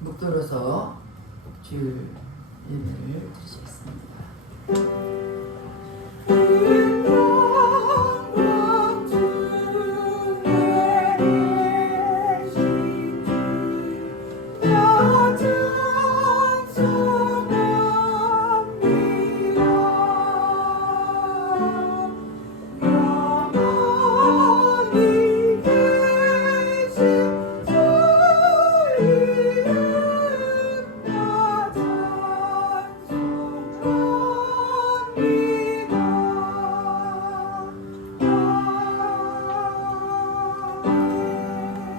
묵들어서 주일 예배를 드리겠습니다.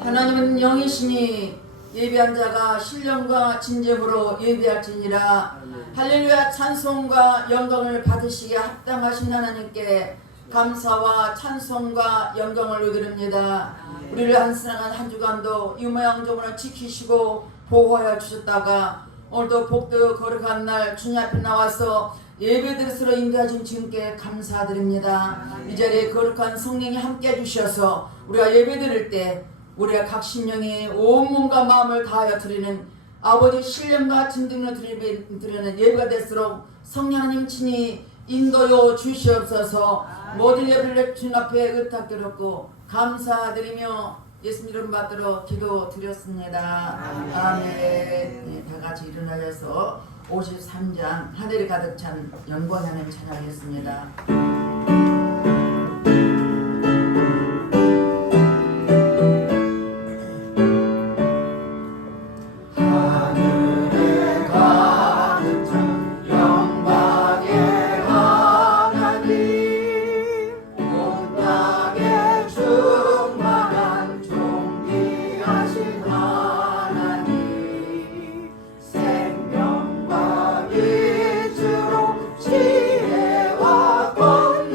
하나님은 영이시니 예배한 자가 신령과 진정으로 예배할지니라. 할렐루야. 찬송과 영광을 받으시기에 합당하신 하나님께 감사와 찬송과 영광을 올려드립니다. 우리를 한 사랑한 한 주간도 유모양적으로 지키시고 보호하여 주셨다가 오늘도 복도 거룩한 날 주님 앞에 나와서 예배드리스러 인도하신 주님께 감사드립니다. 이 자리에 거룩한 성령이 함께 해주셔서 우리가 예배드릴 때 우리가 각 심령이 온 몸과 마음을 다하여 드리는 아버지 신령과 진등을 드리는 예배가 될수록 성령 하나님 친히 인도여 주시옵소서. 모든 예배를 주님 앞에 의탁드렸고 감사드리며 예수님 이름 받들어 기도 드렸습니다. 아멘. 네, 다 같이 일어나셔서 53장 하늘이 가득 찬 영광 하나님 찬양하겠습니다. 생명과 빛으로 지혜와 권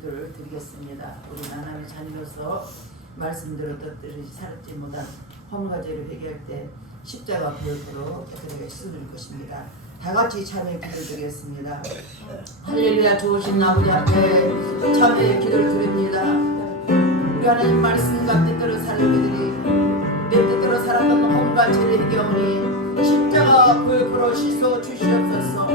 기도를 드리겠습니다. 우리 하나님의 자녀로서 말씀대로 뜻대로 살지 못한 허물과 죄를 회개할 때 십자가 보혈로 깨끗하게 씻어줄 것입니다. 다 같이 참여의 기도를 드리겠습니다. 할렐루야. 좋으신 아버지 앞에 참여의 기도를 드립니다. 우리 하나님 말씀과 뜻대로 사는 그들이 내 뜻대로 살았던 허물과 죄를 회개하오니 십자가 보혈로 씻어 주시옵소서.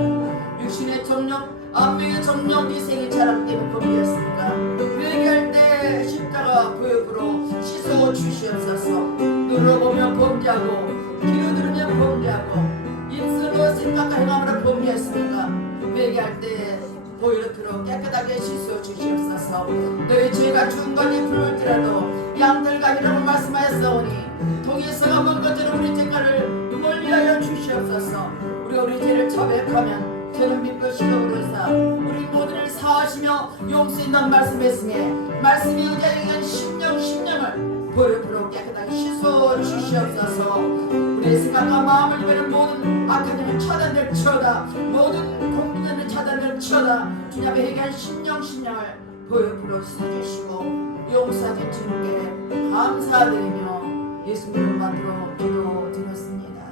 육신의 정령 안면의 정령 희생의 자랑 때문에 범죄했습니다. 회개할 때 십자가 보혈로 씻어 주시옵소서. 눌러보면 범죄하고 귀로 들으면 범죄하고 입술로 생각과 행함으로 범죄했습니까? 회개할 때 보혈로 들어 깨끗하게 씻어 주시옵소서. 너희 죄가 중간에 부를지라도 양털가니라고 말씀하였사오니 동에서가 먼 것처럼 우리 죄가를 멀리하여 주시옵소서. 우리 죄를 자백하면 저는 믿고 시도로사 우리 모두를 사하시며 용서한다는 말씀했으니 말씀이 의자에게 심령을 보혈로 깨끗하게 씻어 주시옵소서. 우리의 생각과 마음을 이베는 모든 악한 점을 차단될 치어다. 모든 공민연을 차단될 치어다. 주님의 회개한 심령을 보혈로 씻어주시고 용서하신 주님께 감사드리며 예수님 이름으로 기도 드렸습니다.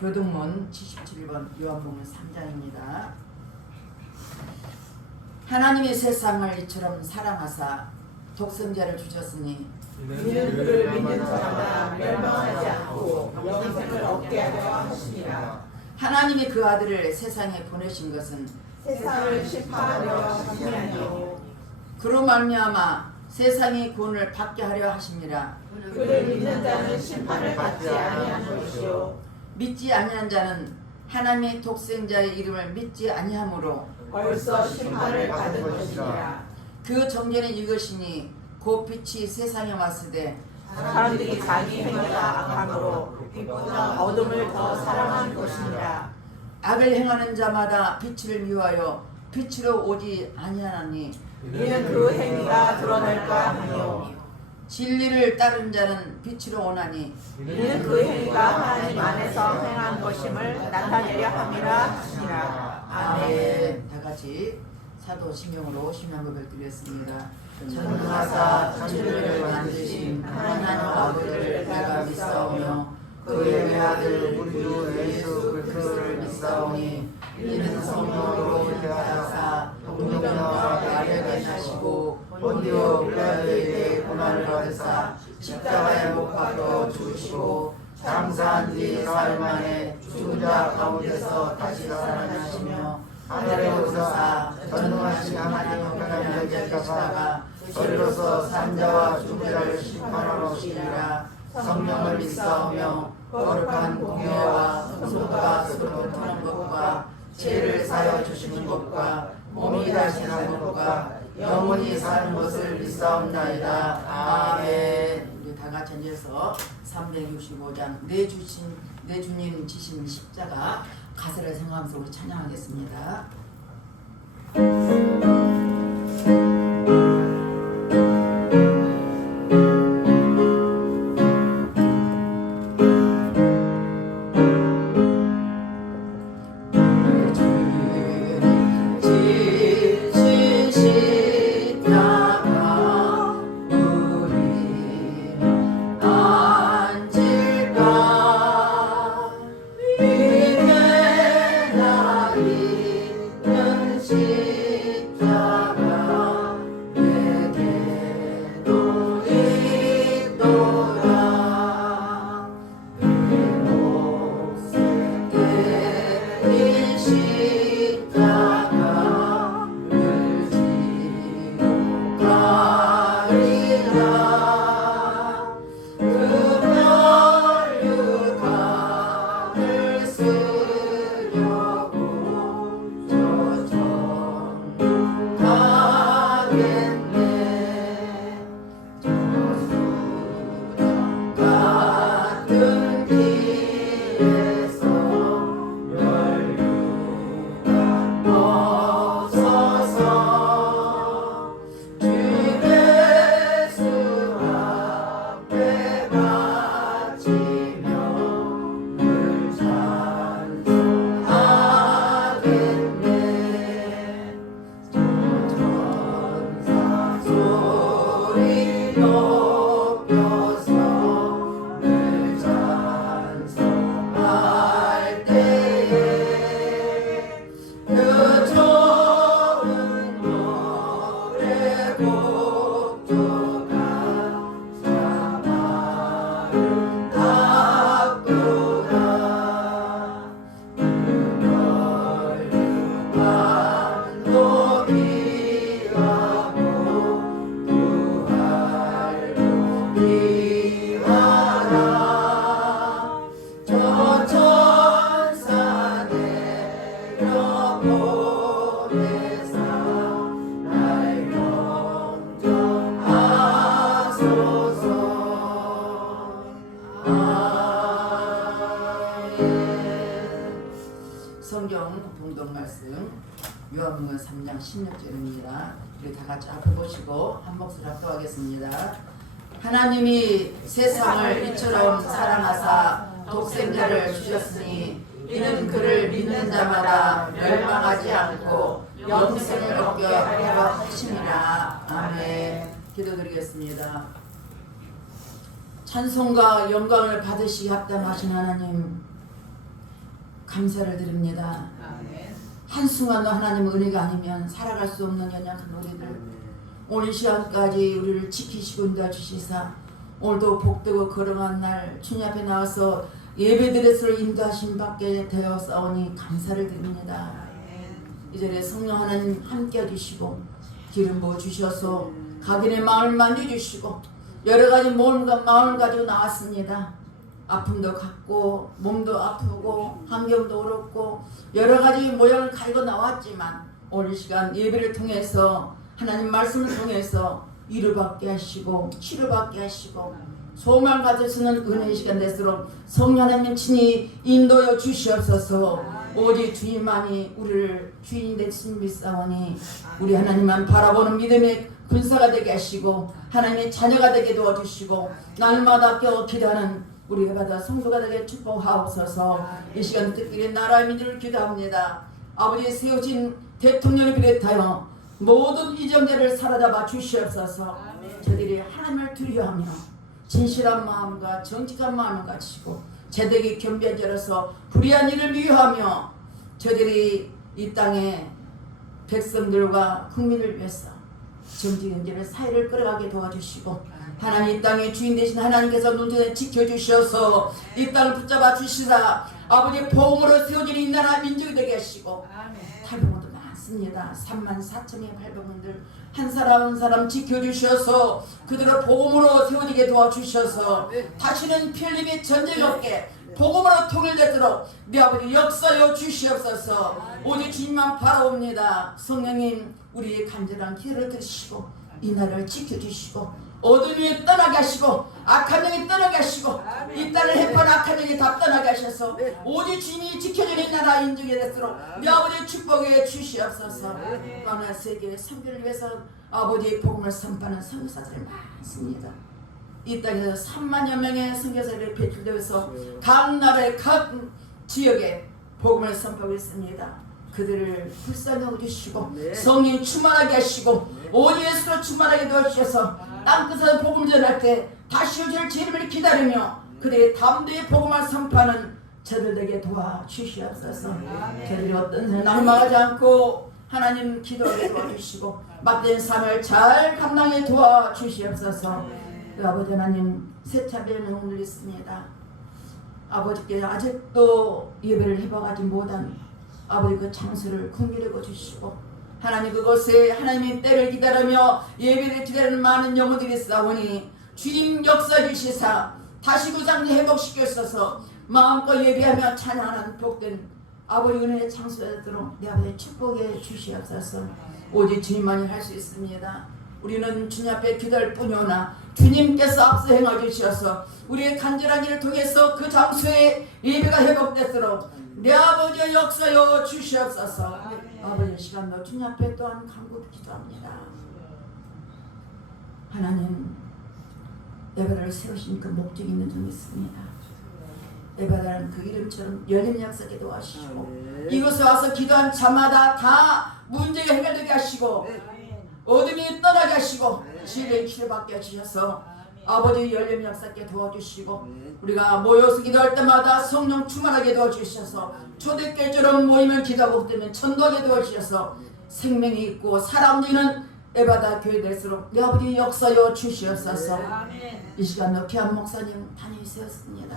교동문 77번 요한복음 3장입니다. 하나님의 세상을 이처럼 사랑하사 독생자를 주셨으니 이는 그를 믿는 자마다 멸망하지 않고 영생을 얻게 하려 하심이라. 하나님이 그 아들을 세상에 보내신 것은 세상을 심판하려 하심이 아니요 그로 말미암아 세상의 구원을 받게 하려 하심이라. 그를 믿는 자는 심판을 받지 아니하는 것이요 믿지 아니한 자는 하나님의 독생자의 이름을 믿지 아니하므로 벌써 심판을 받은 것이니라. 그 정죄는 이것이니 곧 빛이 세상에 왔으되 사람들이 자기 행위가 악함으로 빛보다 어둠을 더 사랑한 것이니라. 악을 행하는 자마다 빛을 미워하여 빛으로 오지 아니하나니 이는 그 행위가 드러날까 하니요 진리를 따른 자는 빛으로 오나니 이는 그 행위가 하나님 안에서 행한 것임을 나타내려 함이라 하시니라. 아멘. 다 같이 사도 신명으로 신명고백 드렸습니다. 전능하사 천지를 만드신 하나님 아버지를 내가 믿사오며 그의 외아들 우리 주 예수 그리스도를 믿사오니 이는 성령으로 인하여사 동정녀와 마리아에게 나시고 본디오 빌라도에게 고난을 받으사 십자가에 못 박혀 죽으시고 장사한 뒤 사흘 만에 죽은 자 가운데서 다시 살아나시며 하늘에 오르사 전능하신 하나님 영광을 계시다가 저리로서 산자와 죽은 자를 심판하러 오시리라. 성령을 믿사오며 거룩한 공예와 성소가 스스로 터는 것과 죄를 사여 주시는 것과 몸이 다시 나는 것과 영원히 사는 것을 믿사옵나이다. 아멘. 우리 다 같이 앉아서 365장 내 주님 지신 십자가 가사를 생각하면서 우리 찬양하겠습니다. 성경 봉독 말씀 요한복음 3장 16절입니다. 우리 다 같이 앞에 보시고 한 목소리 합독하겠습니다. 하나님이 세상을 이처럼 사랑하사 독생자를 주셨으니 이는 그를 믿는 자마다 멸망하지 않고 영생을 얻게 하려 하심이라. 아멘. 기도드리겠습니다. 찬송과 영광을 받으시기 합당하신 하나님 감사를 드립니다. 한순간도 하나님의 은혜가 아니면 살아갈 수 없는 연약한 우리들 오늘 이 시간까지 우리를 지키시고 인도하시사 오늘도 복되고 거룩한 날 주님 앞에 나와서 예배드려서 인도하심 받게 되었사오니 감사를 드립니다. 이 자리에 성령 하나님 함께 해주시고 기름 부어 주셔서 각인의 마음을 만져주시고 여러가지 몸과 마음을 가지고 나왔습니다. 아픔도 갖고 몸도 아프고 환경도 어렵고 여러가지 모양을 가지고 나왔지만 오늘 시간 예배를 통해서 하나님 말씀을 통해서 위로받게 하시고 치료받게 하시고 소망을 받을 수 있는 은혜의 시간 되도록 성령 하나님 친히 인도여 주시옵소서. 오직 주님만이 우리를 주인이 되신 믿사오니 우리 하나님만 바라보는 믿음의 군사가 되게 하시고 하나님의 자녀가 되게 도와주시고 날마다 깨어 기도하는 우리 바다 성도가 되게 축복하옵소서. 이 시간 특별히 나라의 민주를 기도합니다. 아버지 세워진 대통령을 비롯하여 모든 이정재를 사로잡아 주시옵소서. 저들이 하나님을 두려워하며 진실한 마음과 정직한 마음을 가지고 제대기 겸비한 자로서 불의한 일을 미워하며 저들이 이 땅의 백성들과 국민을 위해서 정직은지를 사회를 끌어가게 도와주시고 하나님 이 땅의 주인 되신 하나님께서 눈동에 지켜주셔서 이 땅을 붙잡아 주시사 아버지 복음으로 세워진 이 나라 민족이 되게 하시고 탈북원도 많습니다. 34,000명의 탈북원들 한 사람 한 사람 지켜주셔서 그들을 복음으로 세워지게 도와주셔서 다시는 피흘림 및 전쟁 없게 복음으로 통일되도록 내 아버지 역사여 주시옵소서. 오직 주님만 바라옵니다. 성령님 우리의 간절한 기도를 들으시고 이 나라를 지켜주시고 어둠이 떠나게 하시고 악한 영이 떠나게 하시고 이 땅을 해파는 악한 영이 다 떠나게 하셔서 오직 주님이 지켜주는 이 나라 인정이 되도록 내 아버지의 축복에 주시옵소서. 또한 세계의 선교를 위해서 아버지의 복음을 선포하는 선교사들이 많습니다. 이 땅에서 3만여 명의 선교사들이 배출되어서 각 나라의 각 지역에 복음을 선포하고 있습니다. 그들을 불쌍히 여겨주시고 성령 충만하게 하시고 오직 예수로 충만하게 도와주셔서 땅끝에서 복음 전할 때 다시 오실 주님을 기다리며 그들의 담대히 복음을 선포하는 저들에게 도와주시옵소서. 저들이 어떤 낙망하지 않고 하나님 기도하게 도와주시고 맡긴 삶을 잘 감당해 도와주시옵소서. 아버지 하나님 세차례 명을 있습니다. 아버지께 아직도 예배를 해봐가지 못한 아버지 그 장소를 긍휼히 주시고 하나님 그곳에 하나님의 때를 기다리며 예배를 기다리는 많은 영혼들이 있사오니 주님 역사해 주시사 다시 그 장소 회복시켜주셔서 마음껏 예배하며 찬양하는 복된 아버지 은혜의 장소가 되도록 내 아버지 축복해 주시옵소서. 오직 주님만이 할 수 있습니다. 우리는 주님 앞에 기도할 뿐이오나 주님께서 앞서 행해 주셔서 우리의 간절한 일을 통해서 그 장소에 예배가 회복되도록 내 아버지의 역사여 주시옵소서. 아버지 시간도 주님 앞에 또한 간구히 기도합니다. 하나님 예배를 세우신 그 목적이 있는 점이 있습니다. 예배라는 그 이름처럼 열린 약속에 도와주시고 이곳에 와서 기도한 자마다 다 문제가 해결되게 하시고 어둠이 떠나게 하시고 지혜를 치료받게 해주셔서 아버지 열린 역사께 도와주시고 우리가 모여서 기도할 때마다 성령 충만하게 도와주셔서 초대교회처럼 모이면 기도하고 그때면 전도하게 도와주셔서 생명이 있고 사랑되는 에바다 교회 될수록 내 아버지 역사여 주시옵소서. 이 시간 귀한 목사님 단임이 세웠습니다.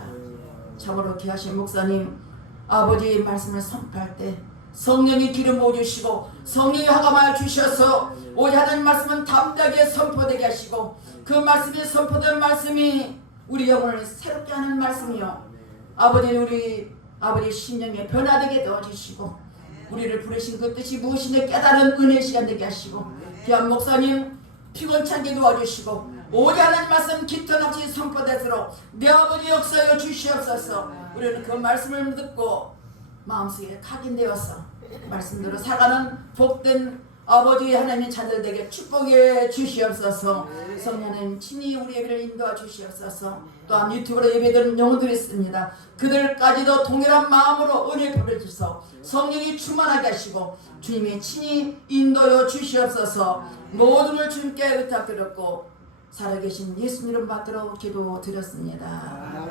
참으로 귀하신 목사님 아버지 말씀을 선포할 때 성령이 기름 부어주시고 성령이 하감하여 주셔서 오직 하나님 말씀은 담대하게 선포되게 하시고 그 말씀이 선포된 말씀이 우리 영혼을 새롭게 하는 말씀이요 아버지 우리 아버지 심령에 변화되게 도와주시고 우리를 부르신 그 뜻이 무엇인지 깨달은 은혜의 시간 되게 하시고 귀한 목사님 피곤찮게 도와주시고 오직 하나님 말씀 기토없이 선포되도록 내 아버지 역사여 주시옵소서. 우리는 그 말씀을 듣고 마음속에 각인되어서 말씀대로 살아가는 복된 아버지 하나님의 자들에게 축복해 주시옵소서. 성령님 친히 우리 예배를 인도하 주시옵소서. 또한 유튜브로 예배드리는 영혼들이 있습니다. 그들까지도 동일한 마음으로 은혜 베풀어주셔서 성령이 충만하게 하시고 주님이 친히 인도하여 주시옵소서. 모든 걸 주님께 부탁드렸고 살아계신 예수님 이름 받들어 기도드렸습니다.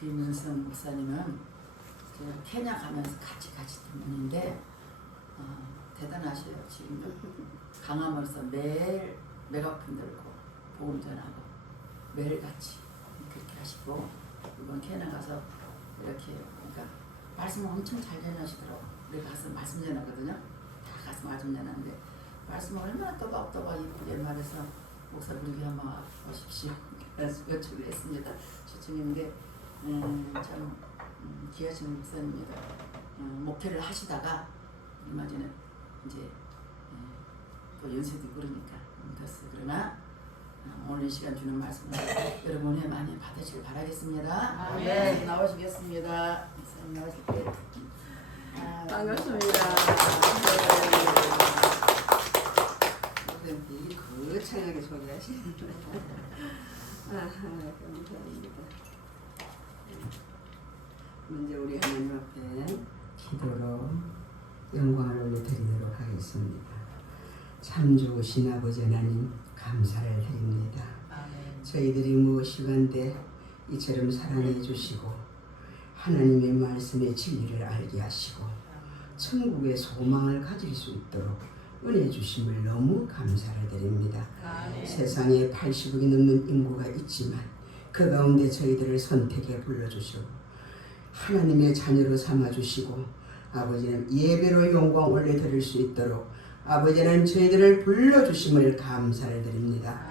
김은선 목사님은 케냐 가면서 같이 때문인데 대단하셔요. 지금 강함으로서 매일 메가폰 들고 복음 전하고 매일 같이 그렇게 하시고 이번 케냐 가서 이렇게 그러니까 말씀을 엄청 잘 전하시더라고. 우리 가서 말씀 전하거든요. 다 가서 말씀 전하는데 말씀을 얼마나 또박또박 이쁘게 말해서 목사 우리 교회 한번 오십시오. 그래서 요청을 했습니다. 초청했는데 참 귀하신 목사님입니다. 목회를 하시다가 얼마 전에 이제 또 연세도 있고 그러니까 됐어. 그러나 오늘 이 시간 주는 말씀을 여러분 은혜 많이 받으시길 바라겠습니다. 네, 나오시겠습니다. 목사님 나오실 때 반갑습니다. 선생님이 거창하게 소개하시는데 감사합니다. 먼저 우리 하나님 앞에 기도로 영광을 올려드리도록 하겠습니다. 참 좋으신 아버지 하나님 감사를 드립니다. 저희들이 무엇이건데 이처럼 사랑해 주시고 하나님의 말씀의 진리를 알게 하시고 천국의 소망을 가질 수 있도록 은혜 주심을 너무 감사를 드립니다. 세상에 80억이 넘는 인구가 있지만 그 가운데 저희들을 선택해 불러주시고 하나님의 자녀로 삼아주시고 아버지는 예배로 영광 올려드릴 수 있도록 아버지는 저희들을 불러주심을 감사를 드립니다.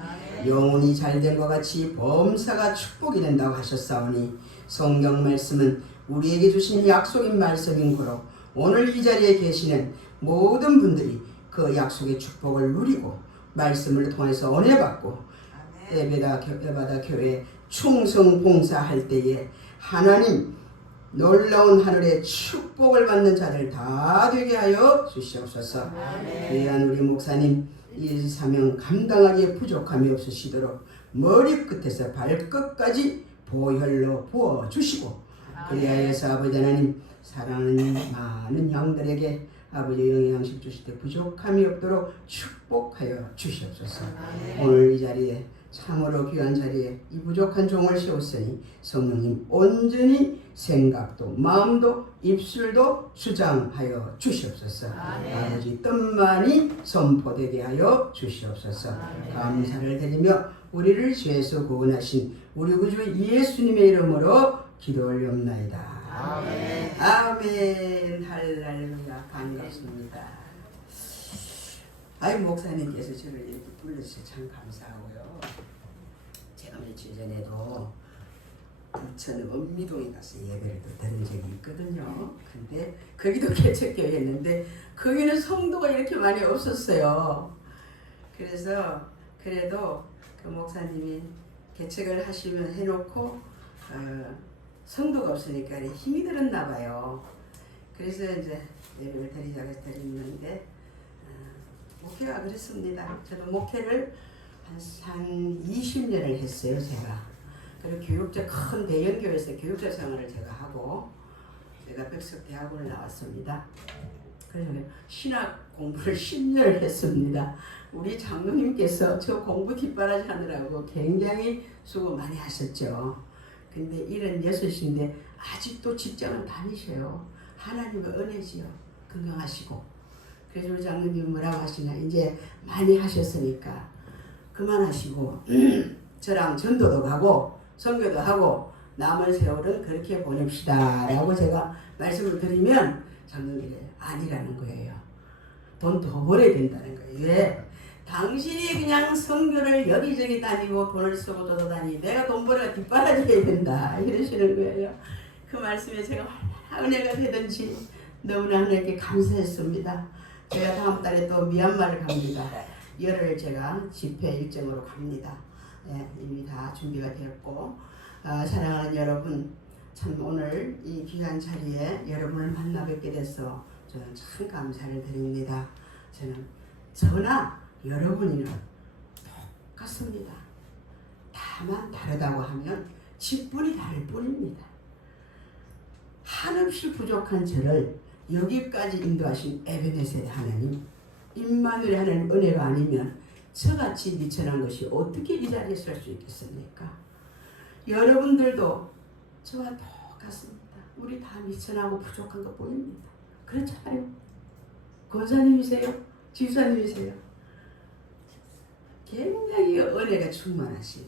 영혼이 잘된 것 같이 범사가 축복이 된다고 하셨사오니 성경 말씀은 우리에게 주신 약속인 말씀인 거로 오늘 이 자리에 계시는 모든 분들이 그 약속의 축복을 누리고 말씀을 통해서 은혜 받고 예배다 교회 충성 봉사할 때에 하나님 놀라운 하늘의 축복을 받는 자들 다 되게 하여 주시옵소서. 귀한 우리 목사님 이 사명 감당하기에 부족함이 없으시도록 머리끝에서 발끝까지 보혈로 부어주시고 그리하여서 아버지 하나님 사랑하는 많은 양들에게 아버지 영양식 주실 때 부족함이 없도록 축복하여 주시옵소서. 오늘 이 자리에 참으로 귀한 자리에 이 부족한 종을 세웠으니 성령님 온전히 생각도 마음도 입술도 주장하여 주시옵소서. 아버지 뜻만이 선포되게 하여 주시옵소서. 감사를 드리며 우리를 죄에서 구원하신 우리 구주 예수님의 이름으로 기도 올리옵나이다. 아멘. 아멘. 할렐루야. 반갑습니다. 아이 목사님께서 저를 이렇게 불러주셔서 참 감사하고요. 제가 며칠 전에도 부천 원미동에 가서 예배를 또 드린 적이 있거든요. 근데 거기도 개척교회였는데 거기는 성도가 이렇게 많이 없었어요. 그래서 그래도 그 목사님이 개척을 하시면 해놓고 성도가 없으니까 힘이 들었나 봐요. 그래서 이제 예배를 드리자고 해서 드렸는데 목회가 그랬습니다. 저도 목회를 한 20년을 했어요, 제가. 그리고 교육자 큰 대형교회에서 교육자 생활을 제가 하고 제가 백석대학원을 나왔습니다. 그래서 신학 공부를 10년을 했습니다. 우리 장로님께서 저 공부 뒷바라지 하느라고 굉장히 수고 많이 하셨죠. 근데 76인데 아직도 직장을 다니셔요. 하나님의 은혜지요. 건강하시고. 그래서 우리 장로님 뭐라고 하시냐. 이제 많이 하셨으니까 그만하시고 저랑 전도도 가고 선교도 하고 남은 세월은 그렇게 보냅시다 라고 제가 말씀을 드리면 장로님이 아니라는 거예요. 돈 더 벌어야 된다는 거예요. 왜? 당신이 그냥 성교를 여기저기 다니고 돈을 쓰고 돌아다니 내가 돈 벌어야 뒷바라지해야 된다 이러시는 거예요. 그 말씀에 제가 얼마나 은혜가 되든지 너무나 하나님께 감사했습니다. 제가 다음 달에 또 미얀마를 갑니다. 열흘 제가 집회 일정으로 갑니다. 예, 이미 다 준비가 되었고 사랑하는 여러분, 참 오늘 이 귀한 자리에 여러분을 만나 뵙게 돼서 저는 참 감사를 드립니다. 저나 여러분이나 똑같습니다. 다만 다르다고 하면 직분이 다를 뿐입니다. 한없이 부족한 저를 여기까지 인도하신 에베네셀 하나님, 임마누엘 하나님 은혜가 아니면 저같이 미천한 것이 어떻게 이 자리에 설 수 있겠습니까? 여러분들도 저와 똑같습니다. 우리 다 미천하고 부족한 것 뿐입니다. 그렇잖아요. 권사님이세요? 집사님이세요? 굉장히 은혜가 충만하시네.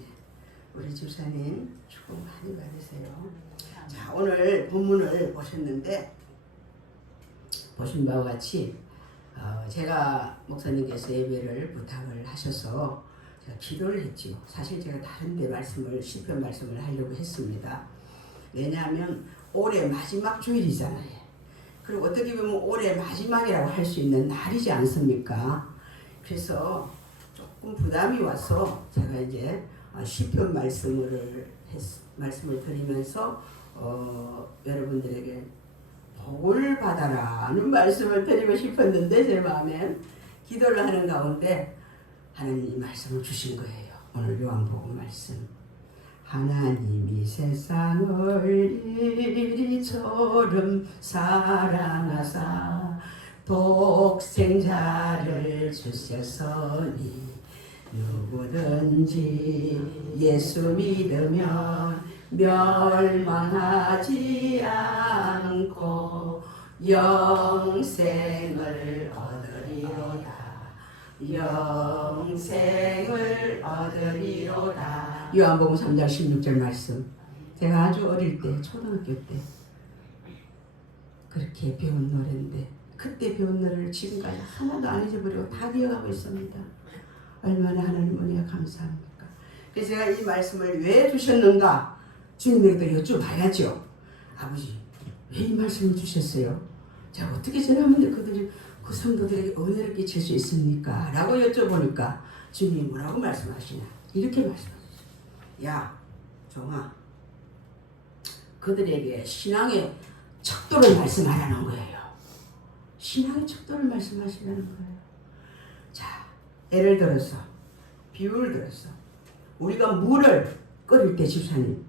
우리 집사님 축복 많이 받으세요. 자, 오늘 본문을 보셨는데 보신 바와 같이 제가 목사님께서 예배를 부탁을 하셔서 제가 기도를 했지요. 사실 제가 다른 데 시편 말씀을 하려고 했습니다. 왜냐하면 올해 마지막 주일이잖아요. 그리고 어떻게 보면 올해 마지막이라고 할 수 있는 날이지 않습니까? 그래서 조금 부담이 와서 제가 이제 시편 말씀을 드리면서 여러분들에게 복을 받아라는 말씀을 드리고 싶었는데 제 마음엔 기도를 하는 가운데 하나님이 말씀을 주신 거예요. 오늘 요한복음 말씀. 하나님이 세상을 이리처럼 사랑하사 독생자를 주셨으니 누구든지 예수 믿으면 멸망하지 않고 영생을 얻으리로다. 영생을 얻으리로다. 요한복음 3장 16절 말씀. 제가 아주 어릴 때 초등학교 때 그렇게 배운 노래인데 그때 배운 노래를 지금까지 하나도 안 잊어버리고 다 기억하고 있습니다. 얼마나 하나님 은혜가 감사합니까? 그래서 제가 이 말씀을 왜 주셨는가 주님에게도 여쭤봐야죠. 아버지 왜 이 말씀을 주셨어요? 제가 어떻게 전하면 그 성도들에게 은혜를 끼칠 수 있습니까? 라고 여쭤보니까 주님이 뭐라고 말씀하시냐 이렇게 말씀하시죠. 야 종아, 그들에게 신앙의 척도를 말씀하라는 거예요. 신앙의 척도를 말씀하시라는 거예요. 자, 예를 들어서 비유를 들어서 우리가 물을 끓일 때 집사님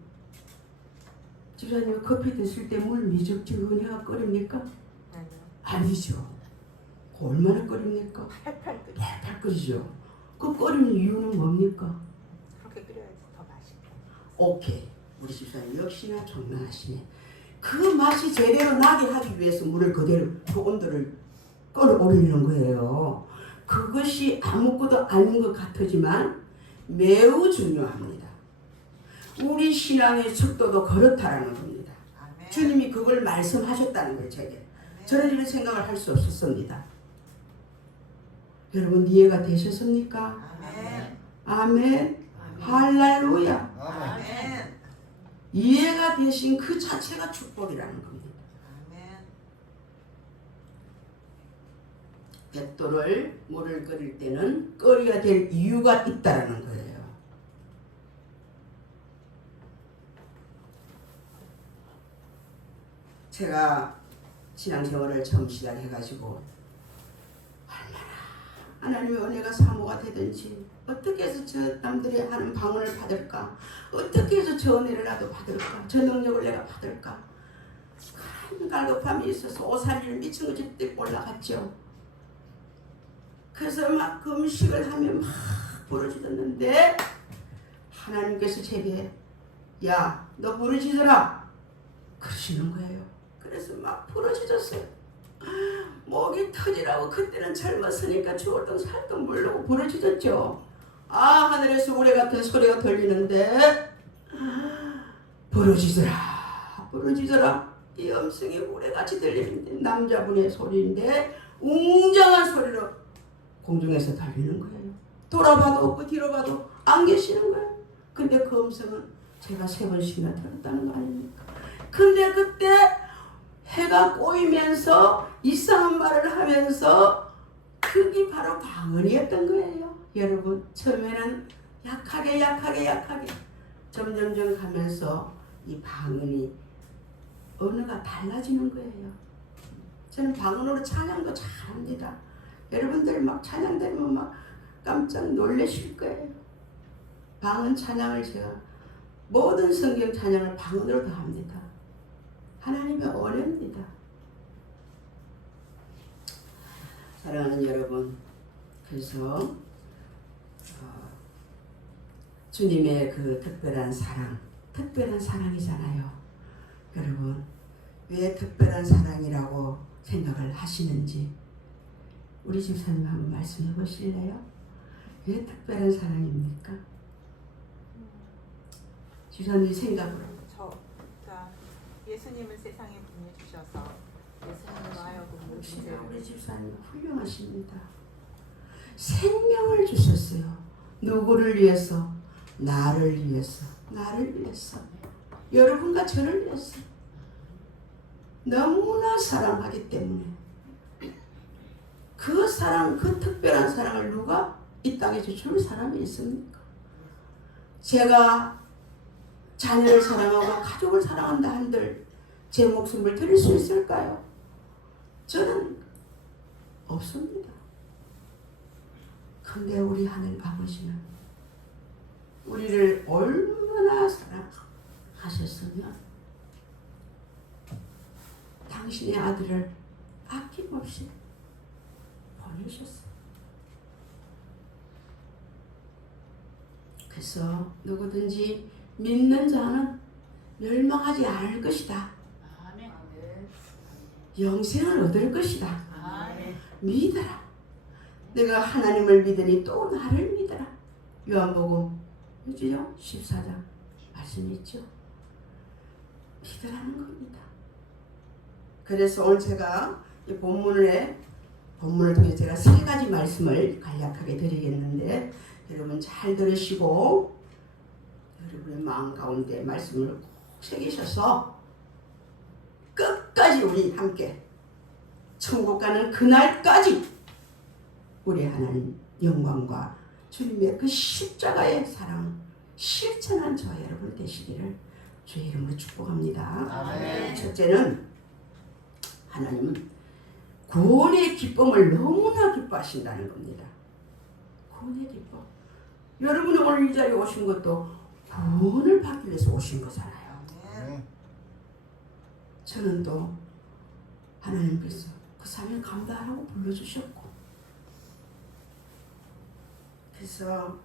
커피 드실 때 물 미적지근해가 끓입니까? 아니죠. 얼마나 끓입니까? 팔팔 끓이죠. 그 끓이는 이유는 뭡니까? 그렇게 끓여야지 더 맛있게. 오케이. 우리 집사님 역시나 존나하시네. 그 맛이 제대로 나게 하기 위해서 물을 그대로 그 온도를 끌어올리는 거예요. 그것이 아무것도 아닌 것 같지만 매우 중요합니다. 우리 신앙의 척도도 그렇다라는 겁니다. 아멘. 주님이 그걸 말씀하셨다는 거예요. 제게. 저는 이런 생각을 할 수 없었습니다. 여러분 이해가 되셨습니까? 아멘. 아멘. 할렐루야. 아멘. 이해가 되신 그 자체가 축복이라는 겁니다. 아멘. 100도를 물을 끓일 때는 끓여야 될 이유가 있다라는 거예요. 제가 신앙생활을 처음 시작해가지고 얼마나 하나님의 은혜가 사모가 되든지 어떻게 해서 저 남들이 하는 방언을 받을까, 어떻게 해서 저 은혜를 나도 받을까, 저 능력을 내가 받을까, 큰 갈급함이 있어서 오사리를 미친 것이 뜩 올라갔죠. 그래서 막 금식을 하며 막 부르짖었는데 하나님께서 제게 야, 너 부르짖어라 그러시는 거예요. 그래서 막 부르짖었어요. 목이 터지라고. 그때는 젊었으니까 죽을던 살던 모르고 부르짖었죠. 아, 하늘에서 우레 같은 소리가 들리는데 부르짖으라 부르짖으라. 이 음성이 우레같이 들리는 남자분의 소리인데 웅장한 소리로 공중에서 달리는 거예요. 돌아봐도 없고 뒤로 봐도 안 계시는 거예요. 근데 그 음성은 제가 3번씩이나 들었다는 거 아닙니까? 근데 그때 해가 꼬이면서 이상한 말을 하면서 그게 바로 방언이었던 거예요. 여러분, 처음에는 약하게 점점점 가면서 이 방언이 언어가 달라지는 거예요. 저는 방언으로 찬양도 잘합니다. 여러분들 막 찬양 들으면 막 깜짝 놀라실 거예요. 방언 찬양을 제가 모든 성경 찬양을 방언으로 다 합니다. 하나님의 은혜입니다. 사랑하는 여러분, 그래서 주님의 그 특별한 사랑이잖아요. 여러분, 왜 특별한 사랑이라고 생각을 하시는지 우리 집사님 한번 말씀해 보실래요? 왜 특별한 사랑입니까? 집사님 생각으로. 예수님을 세상에 보내주셔서 예수님으로 하여금 우리 집사님 훌륭하십니다. 생명을 주셨어요. 누구를 위해서? 나를 위해서. 여러분과 저를 위해서. 너무나 사랑하기 때문에 그 사랑, 그 특별한 사랑을 누가 이 땅에 줄 사람이 있습니까? 제가 자녀를 사랑하고 가족을 사랑한다 한들 제 목숨을 드릴 수 있을까요? 저는 없습니다. 근데 우리 하늘 아버지는 우리를 얼마나 사랑하셨으면 당신의 아들을 아낌없이 보내셨어요. 그래서 누구든지 믿는 자는 멸망하지 않을 것이다. 아멘. 영생을 얻을 것이다. 아멘. 믿어라. 내가 하나님을 믿으니 또 나를 믿어라. 요한복음 14장 말씀 있죠. 믿으라는 겁니다. 그래서 오늘 제가 이 본문을 통해 제가 3가지 말씀을 간략하게 드리겠는데 여러분 잘 들으시고 여러분의 마음 가운데 말씀을 꼭 새기셔서 끝까지 우리 함께 천국 가는 그날까지 우리 하나님 영광과 주님의 그 십자가의 사랑 실천한 저와 여러분 되시기를 주의 이름으로 축복합니다. 아멘. 첫째는 하나님은 구원의 기쁨을 너무나 기뻐하신다는 겁니다. 구원의 기쁨. 여러분이 오늘 이 자리에 오신 것도 구원을 받기 위해서 오신 거잖아요. 저는 또 하나님께서 그 사명 감당하라고 불러주셨고, 그래서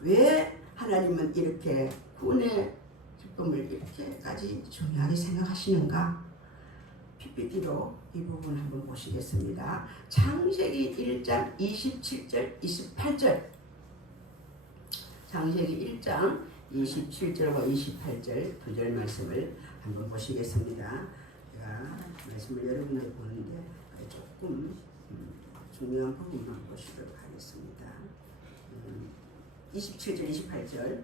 왜 하나님은 이렇게 구원의 기쁨을 이렇게까지 중요하게 생각하시는가? PPT로 이 부분 한번 보시겠습니다. 창세기 1장 27절 28절 창세기 1장 27절과 28절 2절 말씀을 한번 보시겠습니다. 제가 말씀을 여러분에게 보는데 조금 중요한 부분만 보시도록 하겠습니다. 27절 28절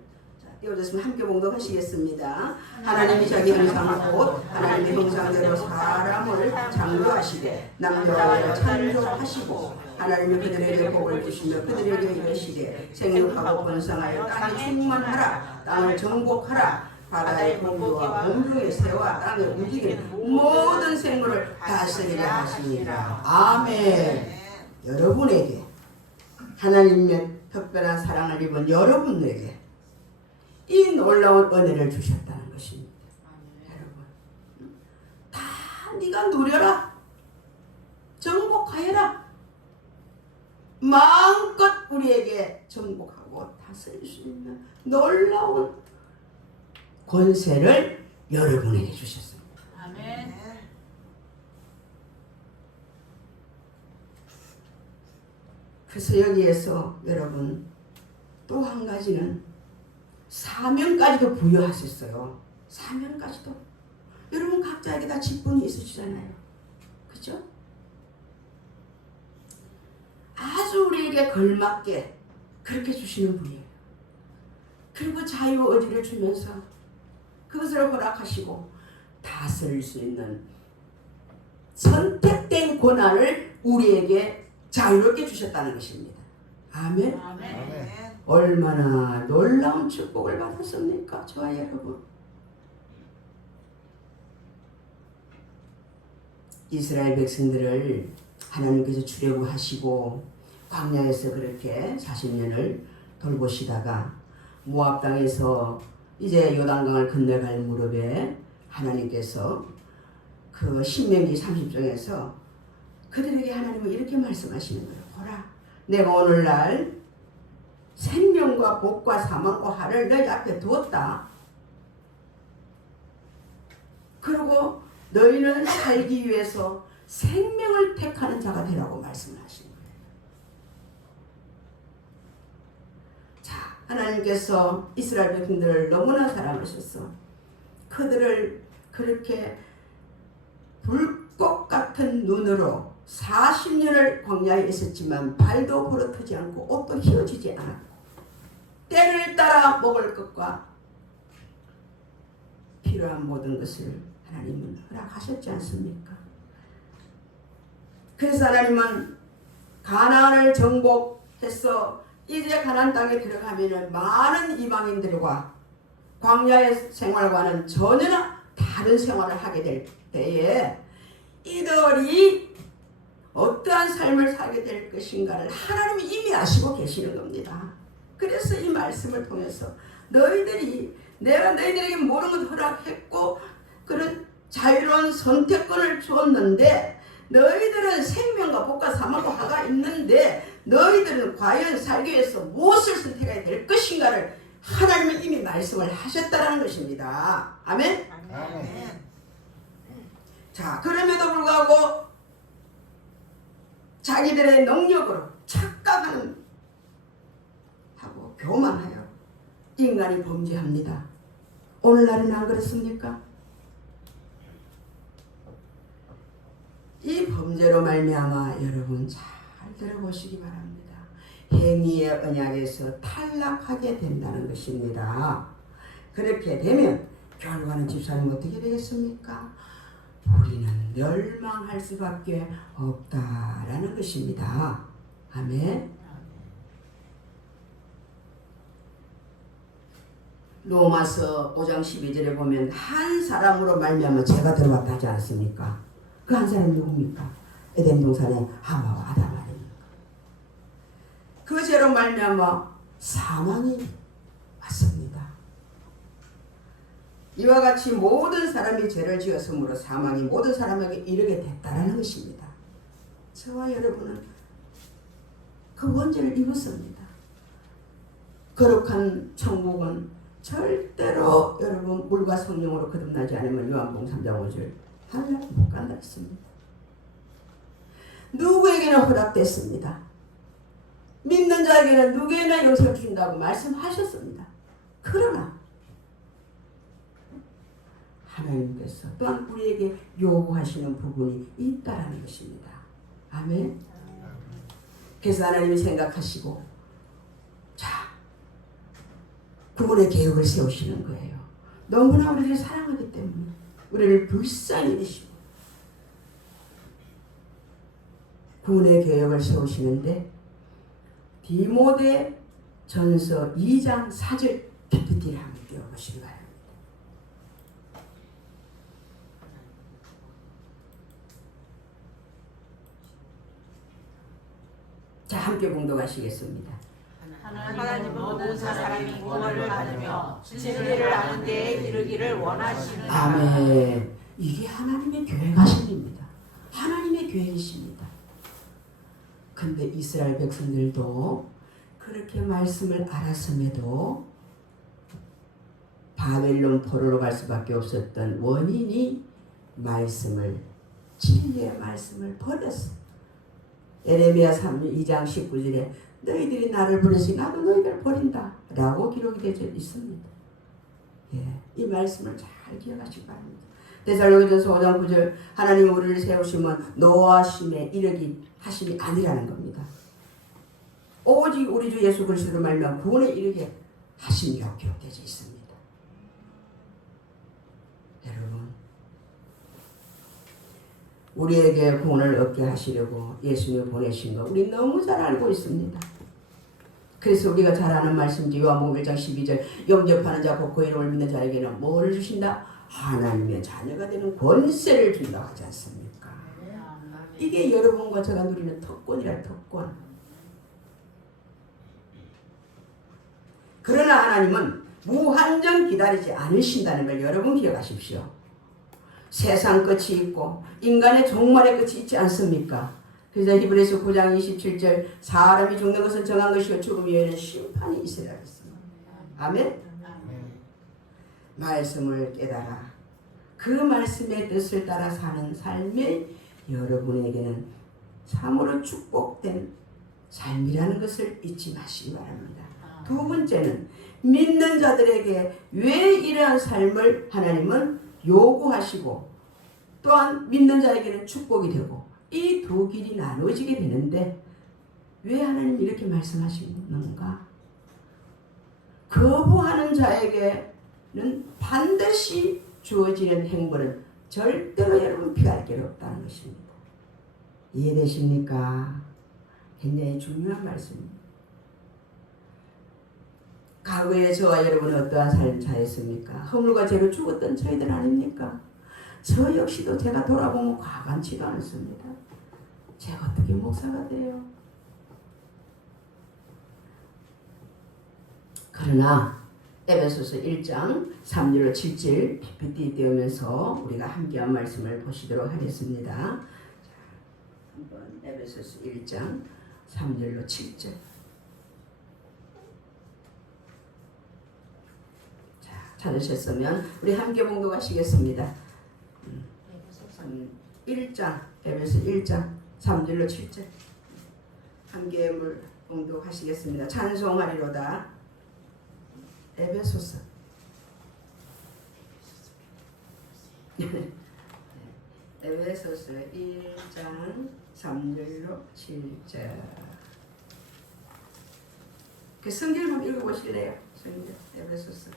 띄워졌으면 함께 봉독하시겠습니다. 하나님이 자기 형상을 곧 하나님의 형상대로 사람을 창조하시되 남자와 여자 창조하시고 하나님이 그들에게 복을 주시며 그들에게 이르시되 생육하고 번성하여 땅에 충만하라. 땅을 정복하라. 바다의 공주와 공중의 새와 땅에 움직이는 모든 생물을 다스리라 하시니라. 아멘. 여러분에게 하나님의 특별한 사랑을 입은 여러분에게 이 놀라운 은혜를 주셨다는 것입니다. 여러분, 다 네가 누려라. 정복하여라. 마음껏 우리에게 정복하고 다스릴 수 있는 놀라운 권세를 여러분에게 주셨습니다. 아멘. 그래서 여기에서 여러분 또 한 가지는 사명까지도 부여하셨어요. 사명까지도. 여러분 각자에게 다 직분이 있으시잖아요. 그죠? 아주 우리에게 걸맞게 그렇게 주시는 분이에요. 그리고 자유 의지를 주면서 그것을 허락하시고 다스릴 수 있는 선택된 권한을 우리에게 자유롭게 주셨다는 것입니다. 아멘. 아멘. 얼마나 놀라운 축복을 받았습니까? 저와 여러분. 이스라엘 백성들을 하나님께서 주려고 하시고 광야에서 그렇게 40년을 돌보시다가 모압 땅에서 이제 요단강을 건너갈 무렵에 하나님께서 그 신명기 30장에서 그들에게 하나님은 이렇게 말씀하시는 거예요. 보라, 내가 오늘날 생명과 복과 사망과 화를 너희 앞에 두었다. 그리고 너희는 살기 위해서 생명을 택하는 자가 되라고 말씀을 하시는 거예요. 자, 하나님께서 이스라엘 백성들을 너무나 사랑하셔서 그들을 그렇게 불꽃 같은 눈으로 40년을 광야에 있었지만 발도 부러뜨지 않고 옷도 휘어지지 않았고 때를 따라 먹을 것과 필요한 모든 것을 하나님은 허락하셨지 않습니까? 그래서 하나님은 가나안을 정복해서 이제 가나안 땅에 들어가면은 많은 이방인들과 광야의 생활과는 전혀 다른 생활을 하게 될 때에 이들이 어떠한 삶을 살게 될 것인가를 하나님이 이미 아시고 계시는 겁니다. 그래서 이 말씀을 통해서 내가 너희들에게 모든 것을 허락했고 그런 자유로운 선택권을 줬는데 너희들은 생명과 복과 사망과 화가 있는데 너희들은 과연 살기 위해서 무엇을 선택해야 될 것인가를 하나님은 이미 말씀을 하셨다는 것입니다. 아멘? 아멘. 자, 그럼에도 불구하고 자기들의 능력으로 착각하는 하고 교만하여 인간이 범죄합니다. 오늘날은 안 그렇습니까? 이 범죄로 말미암아 여러분 잘 들어보시기 바랍니다. 행위의 언약에서 탈락하게 된다는 것입니다. 그렇게 되면 결과는 집사님 어떻게 되겠습니까? 우리는 멸망할 수밖에 없다라는 것입니다. 아멘. 로마서 5장 12절에 보면 한 사람으로 말미암아 죄가 들어왔다 하지 않습니까? 그 한 사람이 누굽니까? 에덴 동산의 하와와 아담 아닙니까? 그 죄로 말미암아 사망이 왔습니다. 이와 같이 모든 사람이 죄를 지었으므로 사망이 모든 사람에게 이르게 됐다라는 것입니다. 저와 여러분은 그 원죄를 입었습니다. 거룩한 천국은 절대로 여러분 물과 성령으로 거듭나지 않으면 요한복음 3장 5절 하늘나라 못 간다 했습니다. 누구에게나 허락됐습니다. 믿는 자에게는 누구에나 용서를 주신다고 말씀하셨습니다. 그러나 하나님께서 또한 우리에게 요구하시는 부분이 있다라는 것입니다. 아멘. 그래서 하나님이 생각하시고 자 그분의 계획을 세우시는 거예요. 너무나 우리를 사랑하기 때문에 우리를 불쌍히 여기시고 그분의 계획을 세우시는데 디모데 전서 2장 4절 PPT를 한번 띄워보시기 바랍니다. 자, 함께 봉독하시겠습니다. 하나님은 모든 사람이 구원을 받으며 진리를 아는 데에 이르기를 원하시는 아멘. 이게 하나님의 계획하십니다. 하나님의 계획이십니다. 근데 이스라엘 백성들도 그렇게 말씀을 알았음에도 바벨론 포로로 갈 수밖에 없었던 원인이 진리의 말씀을 버렸어. 에레미야 2장 19절에 너희들이 나를 버리시 나도 너희를 버린다 라고 기록이 되어 있습니다. 예, 이 말씀을 잘 잘 기억하시기 바랍니다. 데살로니가전서 5장 9절 하나님 우리를 세우시면 노하심에 이르기 하심이 아니라는 겁니다. 오직 우리 주 예수 그리스도로 말미암아 구원에 이르게 하심이라고 기록되어 있습니다. 여러분, 우리에게 구원을 얻게 하시려고 예수님을 보내신 거 우리 너무 잘 알고 있습니다. 그래서 우리가 잘 아는 말씀이지. 요한복음 1장 12절 영접하는 자 곧 그 이름을 믿는 자에게는 뭐를 주신다? 하나님의 자녀가 되는 권세를 준다고 하지 않습니까? 이게 여러분과 제가 누리는 특권이라 특권. 그러나 하나님은 무한정 기다리지 않으신다는 걸 여러분 기억하십시오. 세상 끝이 있고 인간의 종말의 끝이 있지 않습니까? 그래서 히브리서 9장 27절 사람이 죽는 것은 정한 것이요 죽음 이후에는 심판이 있어야 하겠습니다. 아멘? 말씀을 깨달아 그 말씀의 뜻을 따라 사는 삶이 여러분에게는 참으로 축복된 삶이라는 것을 잊지 마시기 바랍니다. 두 번째는 믿는 자들에게 왜 이러한 삶을 하나님은 요구하시고 또한 믿는 자에게는 축복이 되고 이 두 길이 나눠지게 되는데 왜 하나님 이렇게 말씀하시는가? 거부하는 자에게는 반드시 주어지는 행보는 절대로 여러분 피할 길 없다는 것입니다. 이해되십니까? 굉장히 중요한 말씀입니다. 과거에 저와 여러분은 어떠한 삶을 사했습니까? 허물과 죄로 죽었던 저희들 아닙니까? 저 역시도 제가 돌아보면 과감치도 않습니다. 제가 어떻게 목사가 돼요? 그러나 에베소서 1장 3절로 7절 PPT 띄우면서 우리가 함께한 말씀을 보시도록 하겠습니다. 자, 한번 에베소서 1장 3절로 7절. 자, 찾으셨으면 우리 함께 봉독하시겠습니다. 1장 에베소 1장 3절로 7절 함께 봉독하시겠습니다. 찬송하리로다. 에베소서 에베소서 1장 3절로 7절 그 성경을 한번 읽어보실래요? 성경 에베소서.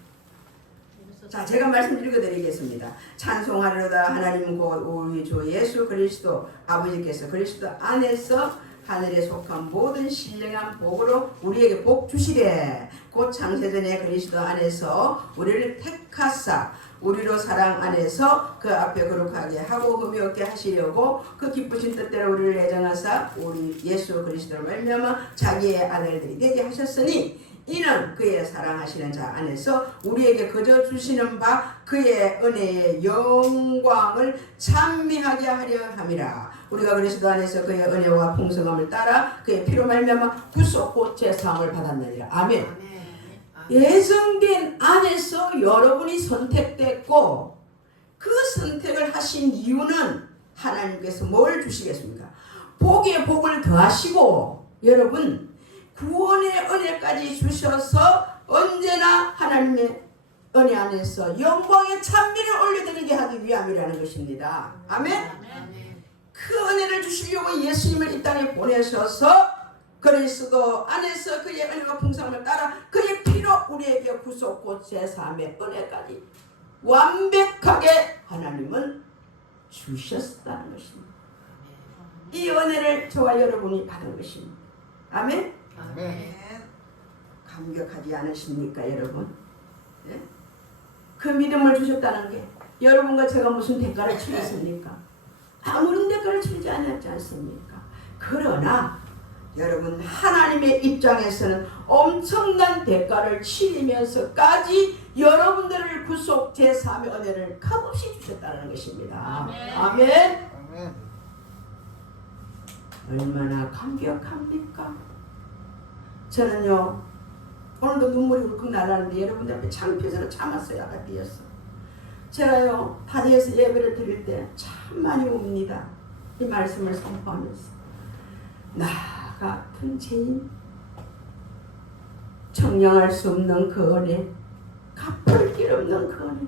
자, 제가 말씀 읽어드리겠습니다. 찬송하리로다. 하나님 곧 우리 주 예수 그리스도 아버지께서 그리스도 안에서 하늘에 속한 모든 신령한 복으로 우리에게 복 주시되 곧 창세전에 그리스도 안에서 우리를 택하사 우리로 사랑 안에서 그 앞에 거룩하게 하고 흠이 없게 하시려고 그 기쁘신 뜻대로 우리를 애정하사 우리 예수 그리스도로 말미암아 자기의 아들들이 되게 하셨으니 이는 그의 사랑하시는 자 안에서 우리에게 거저 주시는 바 그의 은혜의 영광을 찬미하게 하려 함이라. 우리가 그리스도 안에서 그의 은혜와 풍성함을 따라 그의 피로 말미암아 구속 곧 제사함을 받았느니라. 아멘. 예정된 안에서 여러분이 선택됐고 그 선택을 하신 이유는 하나님께서 뭘 주시겠습니까? 복에 복을 더하시고 여러분 구원의 은혜까지 주셔서 언제나 하나님의 은혜 안에서 영광의 찬미를 올려드리게 하기 위함이라는 것입니다. 아멘? 그 은혜를 주시려고 예수님을 이 땅에 보내셔서 그리스도 안에서 그의 은혜와 풍성함을 따라 그의 피로 우리에게 구속 곧 제사함의 은혜까지 완벽하게 하나님은 주셨다는 것입니다. 이 은혜를 저와 여러분이 받은 것입니다. 아멘? 아멘. 감격하지 않으십니까 여러분? 네? 그 믿음을 주셨다는 게 여러분과 제가 무슨 대가를 치렀습니까? 아무런 대가를 치르지 않았지 않습니까? 그러나 여러분 하나님의 입장에서는 엄청난 대가를 치르면서까지 여러분들을 구속 제사함의 은혜를 값없이 주셨다는 것입니다. 아멘. 아멘. 얼마나 감격합니까? 저는요 오늘도 눈물이 울컥 나라는데 여러분들 앞에 창피해서 참았어요. 아까 뛰었어. 제가요 다리에서 예배를 드릴 때 참 많이 웁니다. 이 말씀을 선포하면서 나 같은 죄인 청량할 수 없는 그 은혜 갚을 길 없는 그 은혜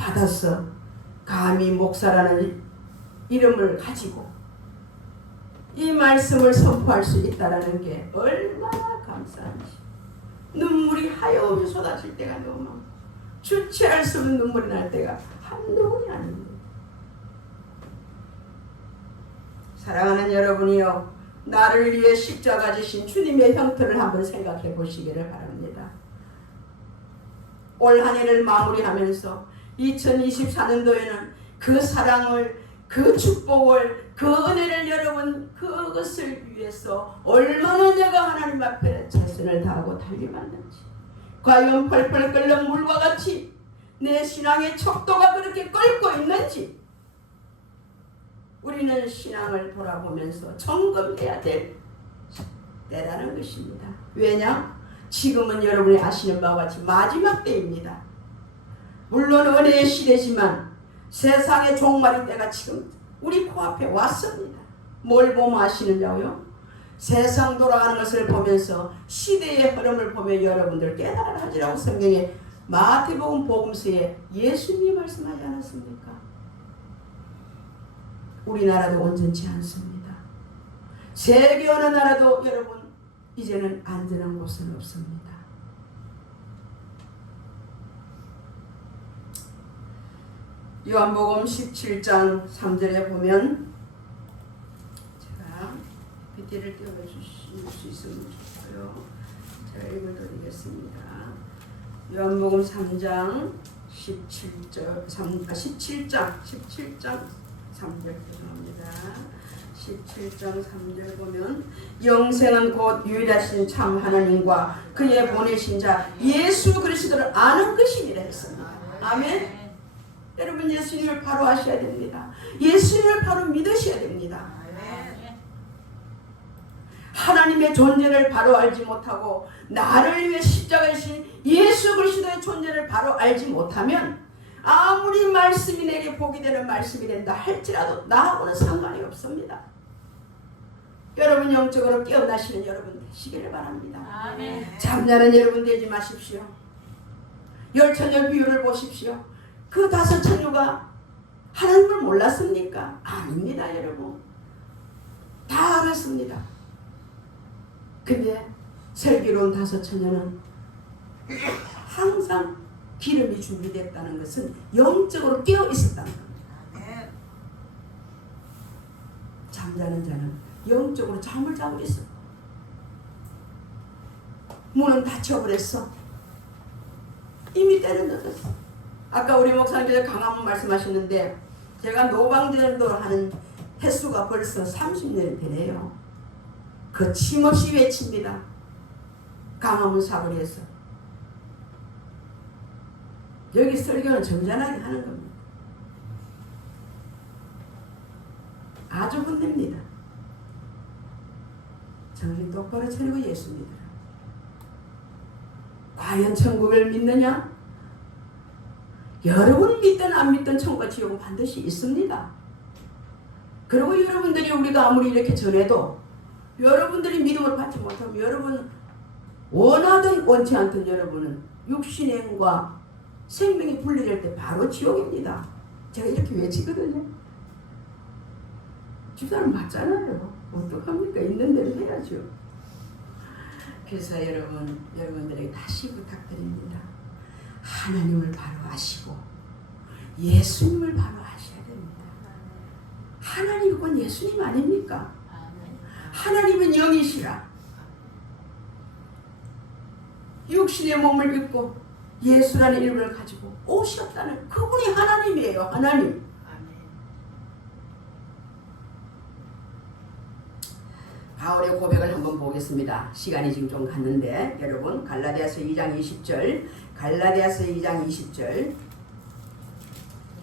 받았어. 감히 목사라는 이름을 가지고 이 말씀을 선포할 수 있다라는 게 얼마나 감사한지. 눈물이 하여오며 쏟아질 때가 너무 많고 주체할 수 없는 눈물이 날 때가 한두 번이 아닙니다. 사랑하는 여러분이요, 나를 위해 십자가 지신 주님의 형태를 한번 생각해 보시기를 바랍니다. 올 한 해를 마무리하면서 2024년도에는 그 사랑을, 그 축복을, 그 은혜를 여러분 그것을 위해서 얼마나 내가 하나님 앞에 최선을 다하고 달려왔는지, 과연 펄펄 끓는 물과 같이 내 신앙의 척도가 그렇게 끓고 있는지 우리는 신앙을 돌아보면서 점검해야 될 때라는 것입니다. 왜냐? 지금은 여러분이 아시는 바와 같이 마지막 때입니다. 물론 은혜의 시대지만 세상의 종말의 때가 지금 우리 코앞에 왔습니다. 뭘 보면 아시는냐고요? 세상 돌아가는 것을 보면서 시대의 흐름을 보며 여러분들 깨달아라 하지라고 성경에 마태복음 복음서에 예수님이 말씀하지 않았습니까? 우리나라도 온전치 않습니다. 세계 어느 나라도 여러분 이제는 안전한 곳은 없습니다. 요한복음 17장 3절에 보면, 제가 PPT를 띄워주실 수 있으면 좋고요. 제가 읽어드리겠습니다. 요한복음 3장 17장 3절 죄송합니다. 17장 3절 보면 영생은 곧 유일하신 참 하나님과 그의 보내신 자 예수 그리스도를 아는 것이니라 했습니다. 아멘. 여러분 예수님을 바로 아셔야 됩니다. 예수님을 바로 믿으셔야 됩니다. 하나님의 존재를 바로 알지 못하고 나를 위해 십자가에 신 예수 그리스도의 존재를 바로 알지 못하면 아무리 말씀이 내게 복이 되는 말씀이 된다 할지라도 나하고는 상관이 없습니다. 여러분 영적으로 깨어나시는 여러분 되시기를 바랍니다. 아멘. 잠자는 여러분 되지 마십시오. 열처녀 비유를 보십시오. 그 다섯 처녀가 하나님을 몰랐습니까? 아닙니다, 여러분. 다 알았습니다. 근데 슬기로운 다섯 처녀는 항상 기름이 준비됐다는 것은 영적으로 깨어 있었다는 겁니다. 잠자는 자는 영적으로 잠을 자고 있어. 문은 닫혀버렸어. 이미 때는 늦었어. 아까 우리 목사님께서 강화문 말씀하시는데 제가 노방전도 하는 횟수가 벌써 30년이 되네요. 거침없이 외칩니다. 강화문 사거리에서. 여기 설교는 점잖하게 하는 겁니다. 아주 혼냅니다. 정신 똑바로 차리고 예수 믿으라. 과연 천국을 믿느냐? 여러분 믿든 안 믿든 천국과 지옥은 반드시 있습니다. 그리고 여러분들이 우리가 아무리 이렇게 전해도 여러분들이 믿음을 받지 못하면 여러분 원하든 원치 않든 여러분은 육신행과 생명이 분리될 때 바로 지옥입니다. 제가 이렇게 외치거든요. 주사는 맞잖아요. 어떡합니까? 있는 대로 해야죠. 그래서 여러분들에게 다시 부탁드립니다. 하나님을 바로 아시고 예수님을 바로 아셔야 됩니다. 하나님은 예수님 아닙니까? 하나님은 영이시라. 육신의 몸을 입고 예수라는 이름을 가지고 오셨다는 그분이 하나님이에요. 하나님. 바울의 고백을 한번 보겠습니다. 시간이 지금 좀 갔는데 여러분 갈라디아서 2장 20절 갈라디아서 2장 20절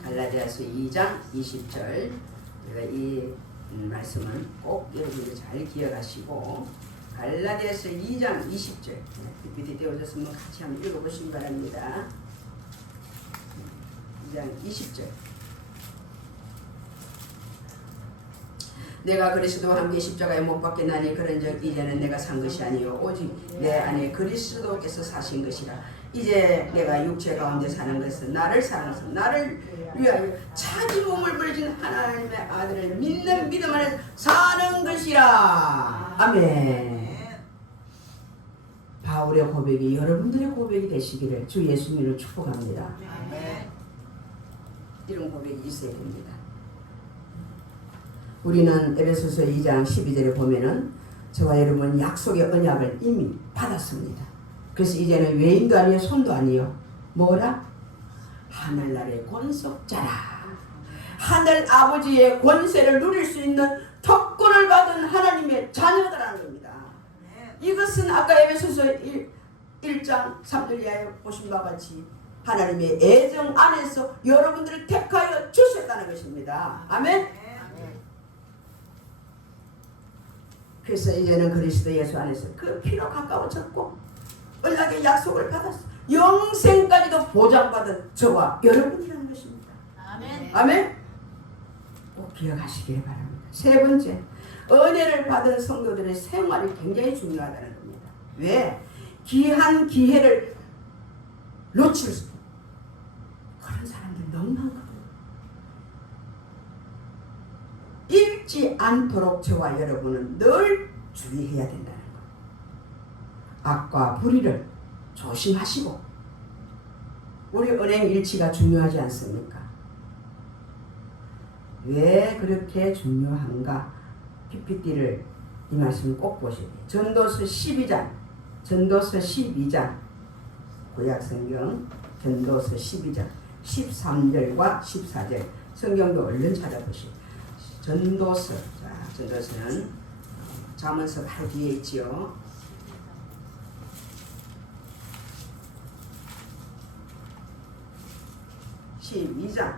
갈라디아서 2장 20절 제가 이 말씀은 꼭 여러분들 잘 기억하시고 갈라디아서 2장 20절 PPT 떼어졌으면 같이 한번 읽어보시기 바랍니다. 2장 20절 내가 그리스도와 함께 십자가에 못 박혔나니 그런즉 이제는 내가 산 것이 아니요 오직 내 안에 그리스도께서 사신 것이라. 이제 내가 육체 가운데 사는 것은 나를 사랑해서 나를 위하여 자기 몸을 버리신 하나님의 아들을 믿는 믿음 안에 사는 것이라. 아멘. 바울의 고백이 여러분들의 고백이 되시기를 주 예수님을 축복합니다. 이런 고백이 있어야 됩니다. 우리는 에베소서 2장 12절에 보면은 저와 여러분 약속의 언약을 이미 받았습니다. 그래서 이제는 외인도 아니요 손도 아니요 뭐라? 하늘나라의 권속자라. 하늘 아버지의 권세를 누릴 수 있는 특권을 받은 하나님의 자녀들라는 겁니다. 이것은 아까 에베소서 1장 3절 이하에 보신 바와 같이 하나님의 애정 안에서 여러분들을 택하여 주셨다는 것입니다. 아멘. 그래서 이제는 그리스도 예수 안에서 그 피로 가까워졌고 언약의 약속을 받았어. 영생까지도 보장받은 저와 여러분이라는 것입니다. 아멘. 아멘. 꼭 기억하시길 바랍니다. 세 번째, 은혜를 받은 성도들의 생활이 굉장히 중요하다는 겁니다. 왜? 귀한 기회를 놓칠 수 그런 사람들 너무 많거든요. 잃지 않도록 저와 여러분은 늘 주의해야 된다는 것. 악과 불의를 조심하시고 우리 은행 일치가 중요하지 않습니까? 왜 그렇게 중요한가? PPT를 이 말씀을 꼭 보셔야 돼요. 전도서 12장 구약성경 전도서 12장 13절과 14절 성경도 얼른 찾아보시오. 전도서는 잠언서 바로 뒤에 있지요. 12장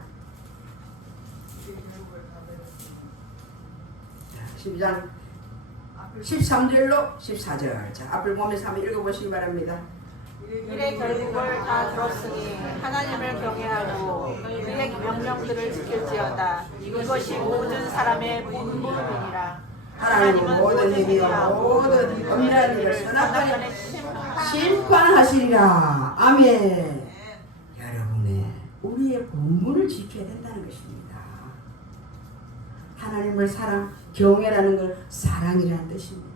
13절로 14절. 자, 앞을 보면서 한번 읽어보시기 바랍니다. 일의 결국을 다 들었으니 하나님을 경외하고 그의 명령들을 지킬지어다. 이것이 모든 사람의 본분이니라. 하나님은 모든 일이와 모든 엄밀한 일을 선악간에 심판하시리라. 아멘. 여러분의 우리의 본분을 지켜야 된다는 것입니다. 하나님을 경외라는 걸 사랑이라는 뜻입니다.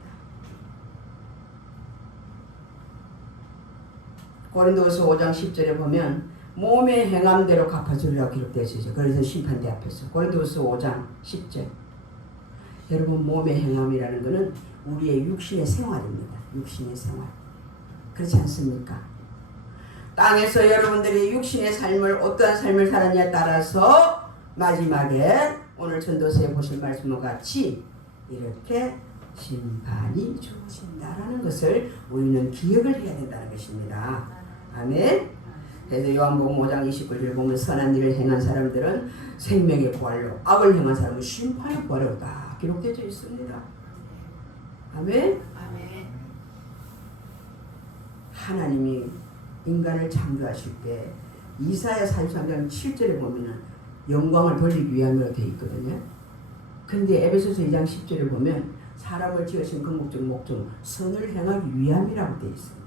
고린도서 5장 10절에 보면 몸의 행함대로 갚아주리라 기록되어 있죠. 그래서 심판대 앞에서 고린도서 5장 10절. 여러분 몸의 행함이라는 것은 우리의 육신의 생활입니다. 육신의 생활. 그렇지 않습니까? 땅에서 여러분들이 육신의 삶을 어떠한 삶을 살았냐에 따라서 마지막에 오늘 전도서에 보신 말씀과 같이 이렇게 심판이 주어진다라는 것을 우리는 기억을 해야 된다는 것입니다. 아멘. 그래서 요한복음 5장 29절을 보면 선한 일을 행한 사람들은 생명의 부활로, 악을 행한 사람은 심판의 부활로 다 기록되어 있습니다. 아멘. 하나님이 인간을 창조하실 때 이사야 43장 7절에 보면은 영광을 돌리기 위함으로 되어 있거든요. 근데 에베소서 2장 10절에 보면 사람을 지으신 궁극적 목적은 선을 행하기 위함이라고 되어 있습니다.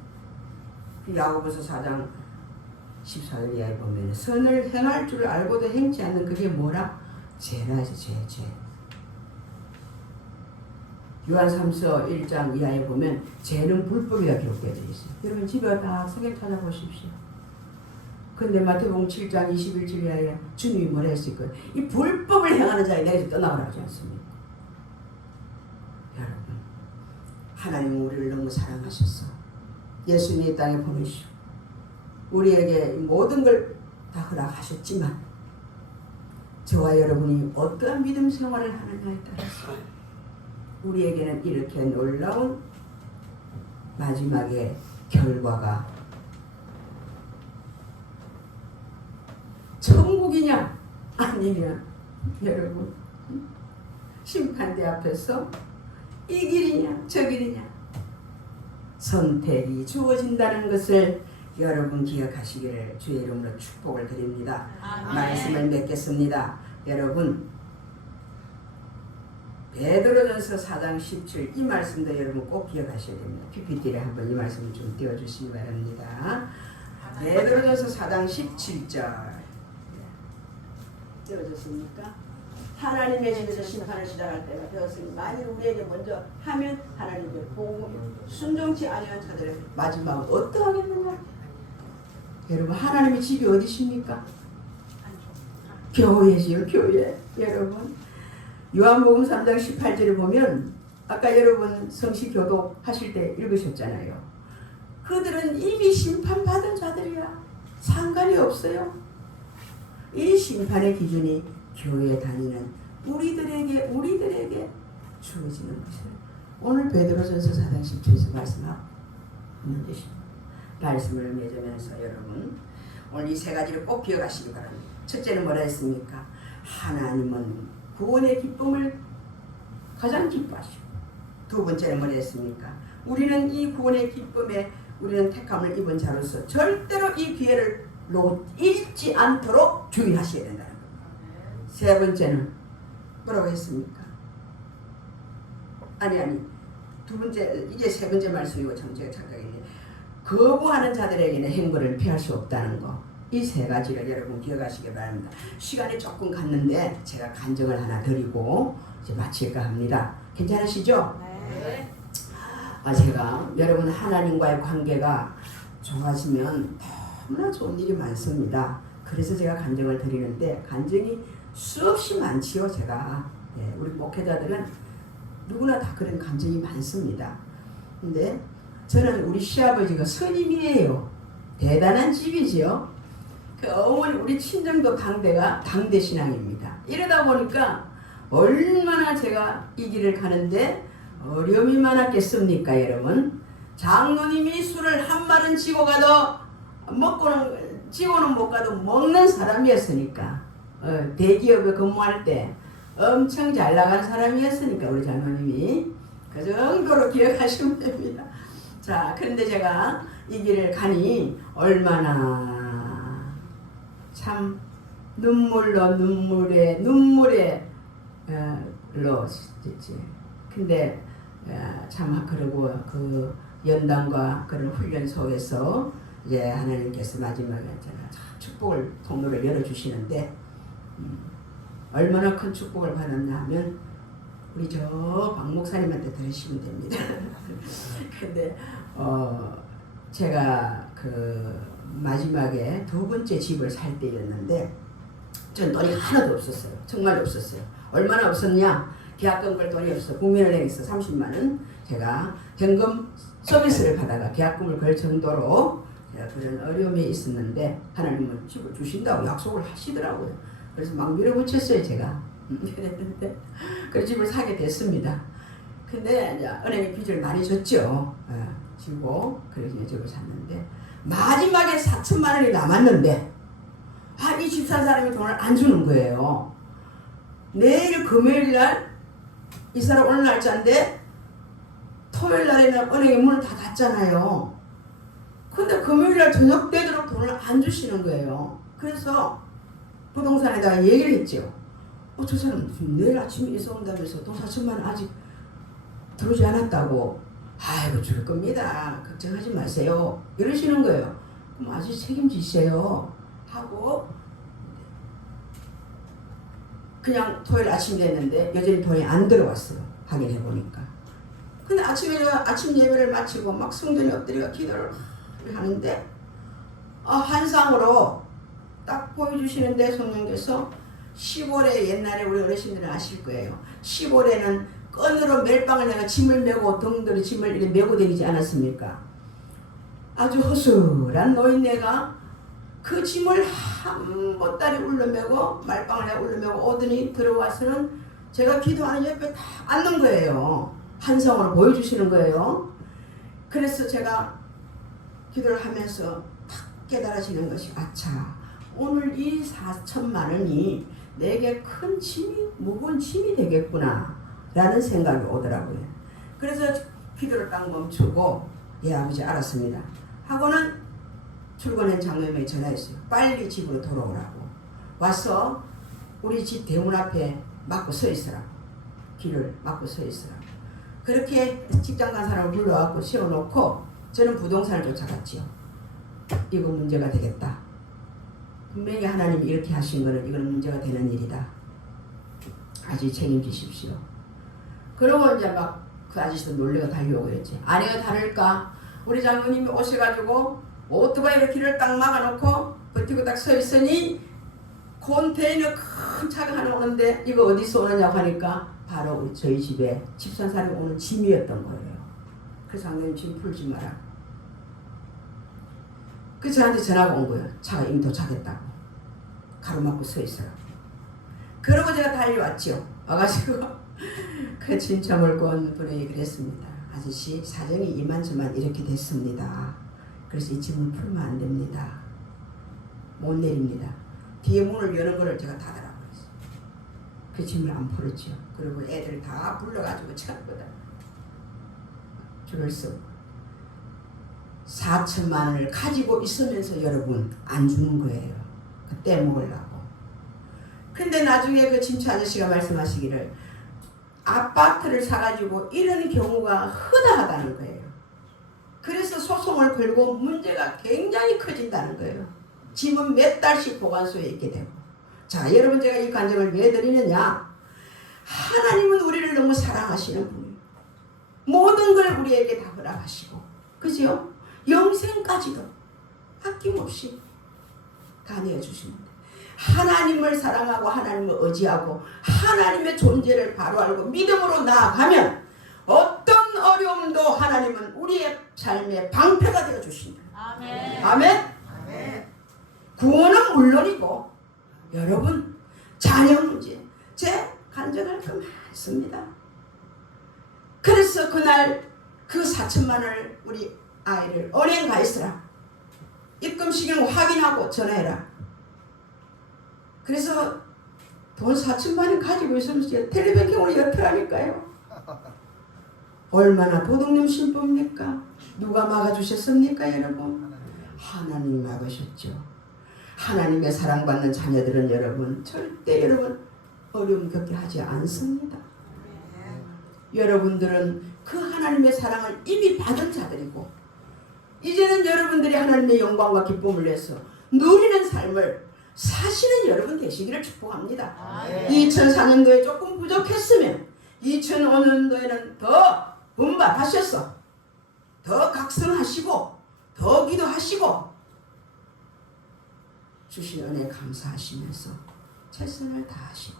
야고보서 4장 14절 이하에 보면 선을 행할 줄 알고도 행치 않는 그게 뭐라? 죄라지, 죄. 요한삼서 1장 이하에 보면 죄는 불법이라 기록되어 있어요. 여러분 집에 다 성경 찾아보십시오. 근데 마태복음 7장 21절 이하에 주님이 뭐라 했을까요? 이 불법을 행하는 자에 내게서 떠나오라 하지 않습니까? 여러분, 하나님은 우리를 너무 사랑하셨어. 예수님이 이 땅에 보내시고 우리에게 모든 걸 다 허락하셨지만 저와 여러분이 어떠한 믿음 생활을 하느냐에 따라서 우리에게는 이렇게 놀라운 마지막에 결과가 천국이냐 아니냐 여러분 심판대 앞에서 이 길이냐 저 길이냐 선택이 주어진다는 것을 여러분 기억하시기를 주의 이름으로 축복을 드립니다. 아멘. 말씀을 맺겠습니다. 여러분 베드로전서 4장 17 이 말씀도 여러분 꼭 기억하셔야 됩니다. PPT를 한번 이 말씀을 좀 띄워주시기 바랍니다. 베드로전서 4장 17절. 되어졌습니까? 하나님의 집에서 심판을 시작할 때가 되었으니 만일 우리에게 먼저 하면 하나님의 복음을 순종치 아니한 자들의 마지막은 어떠하겠느냐? 여러분 하나님의 집이 어디십니까? 교회지요, 교회. 여러분 요한복음 3장 18절을 보면 아까 여러분 성시교독 하실 때 읽으셨잖아요. 그들은 이미 심판받은 자들이야. 상관이 없어요. 이 심판의 기준이 교회에 다니는 우리들에게 주어지는 것이에요. 오늘 베드로전서 4장 10절에서 말씀하고 있는 것입니다. 말씀을 맺으면서 여러분 오늘 이 세 가지를 꼭 기억하시기 바랍니다. 첫째는 뭐라 했습니까? 하나님은 구원의 기쁨을 가장 기뻐하시고, 두 번째는 뭐라 했습니까? 우리는 이 구원의 기쁨에 우리는 택함을 입은 자로서 절대로 이 기회를 잃지 않도록 주의하셔야 된다는 겁니다. 세 번째는 뭐라고 했습니까? 아니 두 번째, 이게 세 번째 말씀이고 참 제가 착각했네. 거부하는 자들에게는 행보를 피할 수 없다는 거. 이 세 가지를 여러분 기억하시기 바랍니다. 시간이 조금 갔는데 제가 간증을 하나 드리고 이제 마칠까 합니다. 괜찮으시죠? 네. 제가 여러분 하나님과의 관계가 좋아지면 너무나 좋은 일이 많습니다. 그래서 제가 간증을 드리는데 간증이 수없이 많지요. 제가 우리 목회자들은 누구나 다 그런 간증이 많습니다. 근데 저는 우리 시아버지가 스님이에요. 대단한 집이지요. 그 어머니 우리 친정도 당대 신앙입니다. 이러다 보니까 얼마나 제가 이 길을 가는데 어려움이 많았겠습니까, 여러분? 장로님이 술을 한 말은 지고 가도 지고는 못 가도 먹는 사람이었으니까 대기업에 근무할 때 엄청 잘 나간 사람이었으니까 우리 장로님이 그 정도로 기억하시면 됩니다. 자, 그런데 제가 이 길을 가니 얼마나 참 눈물에 됐지. 근데 참 그러고 그 연단과 그런 훈련 속에서 이제 하나님께서 마지막에 참 축복을 통로를 열어주시는데 얼마나 큰 축복을 받았냐 하면 우리 저 박 목사님한테 들으시면 됩니다. 근데 제가 그 마지막에 두 번째 집을 살 때였는데 전 돈이 하나도 없었어요. 정말 없었어요. 얼마나 없었냐? 계약금 걸 돈이 없어. 국민은행에서 30만 원 제가 현금 서비스를 받아가 계약금을 걸 정도로 제가 그런 어려움이 있었는데 하나님은 집을 주신다고 약속을 하시더라고요. 그래서 막 밀어붙였어요, 제가. 그랬는데 그 집을 사게 됐습니다. 근데 이제 은행에 빚을 많이 줬죠. 지고 그래서 집을 샀는데 마지막에 4천만 원이 남았는데 이 집 산 사람이 돈을 안 주는 거예요. 내일 금요일 날 이 사람 오늘 날짜인데 토요일 날에는 은행에 문을 다 닫잖아요. 근데 금요일 날 저녁 되도록 돈을 안 주시는 거예요. 그래서 부동산에다가 얘기를 했죠. 저 사람 내일 아침에 이사 온다면서 돈 4천만 원 아직 들어오지 않았다고. 아이고 줄 겁니다. 걱정하지 마세요. 이러시는 거예요. 그럼 아주 책임지세요. 하고 그냥 토요일 아침 됐는데 여전히 돈이 안 들어왔어요. 확인해 보니까. 근데 아침에 아침 예배를 마치고 막 성전에 엎드려 기도를 하는데 환상으로 딱 보여주시는데 성령께서 시골에 옛날에 우리 어르신들은 아실 거예요. 시골에는 끈으로 멜빵을 내가 짐을 메고 등들이 짐을 이렇게 메고 다니지 않았습니까? 아주 허술한 노인네가 그 짐을 한 보따리 울러매고 말빵을 내가 울러매고 오더니 들어와서는 제가 기도하는 옆에 다 앉는 거예요. 환상으로 보여주시는 거예요. 그래서 제가 기도를 하면서 탁 깨달아지는 것이 아차 오늘 이 4천만 원이 내게 큰 짐이 무거운 짐이 되겠구나 라는 생각이 오더라고요. 그래서 기도를 딱 멈추고 아버지 알았습니다 하고는 출근한 장로님에게 전화했어요. 빨리 집으로 돌아오라고. 와서 우리 집 대문 앞에 막고 서 있으라고. 길을 막고 서 있으라고. 그렇게 직장 간 사람을 불러와서 세워놓고 저는 부동산을 쫓아갔지요. 이거 문제가 되겠다. 분명히 하나님이 이렇게 하신 거는 이건 문제가 되는 일이다. 아주 책임지십시오. 그러고 이제 막 그 아저씨도 놀래가 달려오고 그랬지. 아니요 다를까. 우리 장로님이 오셔가지고 오토바이로 길을 딱 막아놓고 버티고 딱 서 있으니 컨테이너 큰 차가 하나 오는데 이거 어디서 오느냐고 하니까 바로 저희 집에 집산 사람이 오는 짐이었던 거예요. 그래서 장로님 짐 풀지 마라. 그 저한테 전화가 온 거예요. 차가 이미 도착했다고. 가로막고 서 있어요. 그러고 제가 달려왔죠. 와가지고 그 진짜 멀고 온 분이 그랬습니다. 아저씨 사정이 이만저만 이렇게 됐습니다. 그래서 이 짐을 풀면 안 됩니다. 못 내립니다. 뒤에 문을 여는 거를 제가 닫으라고 했어요. 그 짐을 안 풀었죠. 그리고 애들 다 불러가지고 전부 다 줄을 서고 4천만 원을 가지고 있으면서 여러분 안 주는 거예요. 그때 먹으려고. 근데 나중에 그 짐차 아저씨가 말씀하시기를 아파트를 사가지고 이런 경우가 흔하다는 거예요. 그래서 소송을 걸고 문제가 굉장히 커진다는 거예요. 짐은 몇 달씩 보관소에 있게 되고. 자, 여러분 제가 이 간증을 왜 드리느냐? 하나님은 우리를 너무 사랑하시는 분이에요. 모든 걸 우리에게 다 허락하시고, 그죠? 영생까지도 아낌없이 다 내어주십니다. 하나님을 사랑하고 하나님을 의지하고 하나님의 존재를 바로 알고 믿음으로 나아가면 어떤 어려움도 하나님은 우리의 삶의 방패가 되어 주십니다. 아멘. 아멘. 아멘. 구원은 물론이고 여러분 자녀 문제 제 간증할 거 많습니다. 그래서 그날 그 4천만 원을 우리 아이를 은행 가 있으라. 입금시경 확인하고 전화해라. 그래서 돈 4천만 원 가지고 있으면 텔레뱅킹으로 옆에라니까요. 얼마나 도둑놈 신부입니까? 누가 막아주셨습니까 여러분? 하나님이 막으셨죠. 하나님의 사랑받는 자녀들은 여러분 절대 여러분 어려움 겪게 하지 않습니다. 여러분들은 그 하나님의 사랑을 이미 받은 자들이고 이제는 여러분들이 하나님의 영광과 기쁨을 내서 누리는 삶을 사시는 여러분 되시기를 축복합니다. 2004년도에 조금 부족했으면 2005년도에는 더 분발하셔서 더 각성하시고 더 기도하시고 주신 은혜 감사하시면서 최선을 다하시고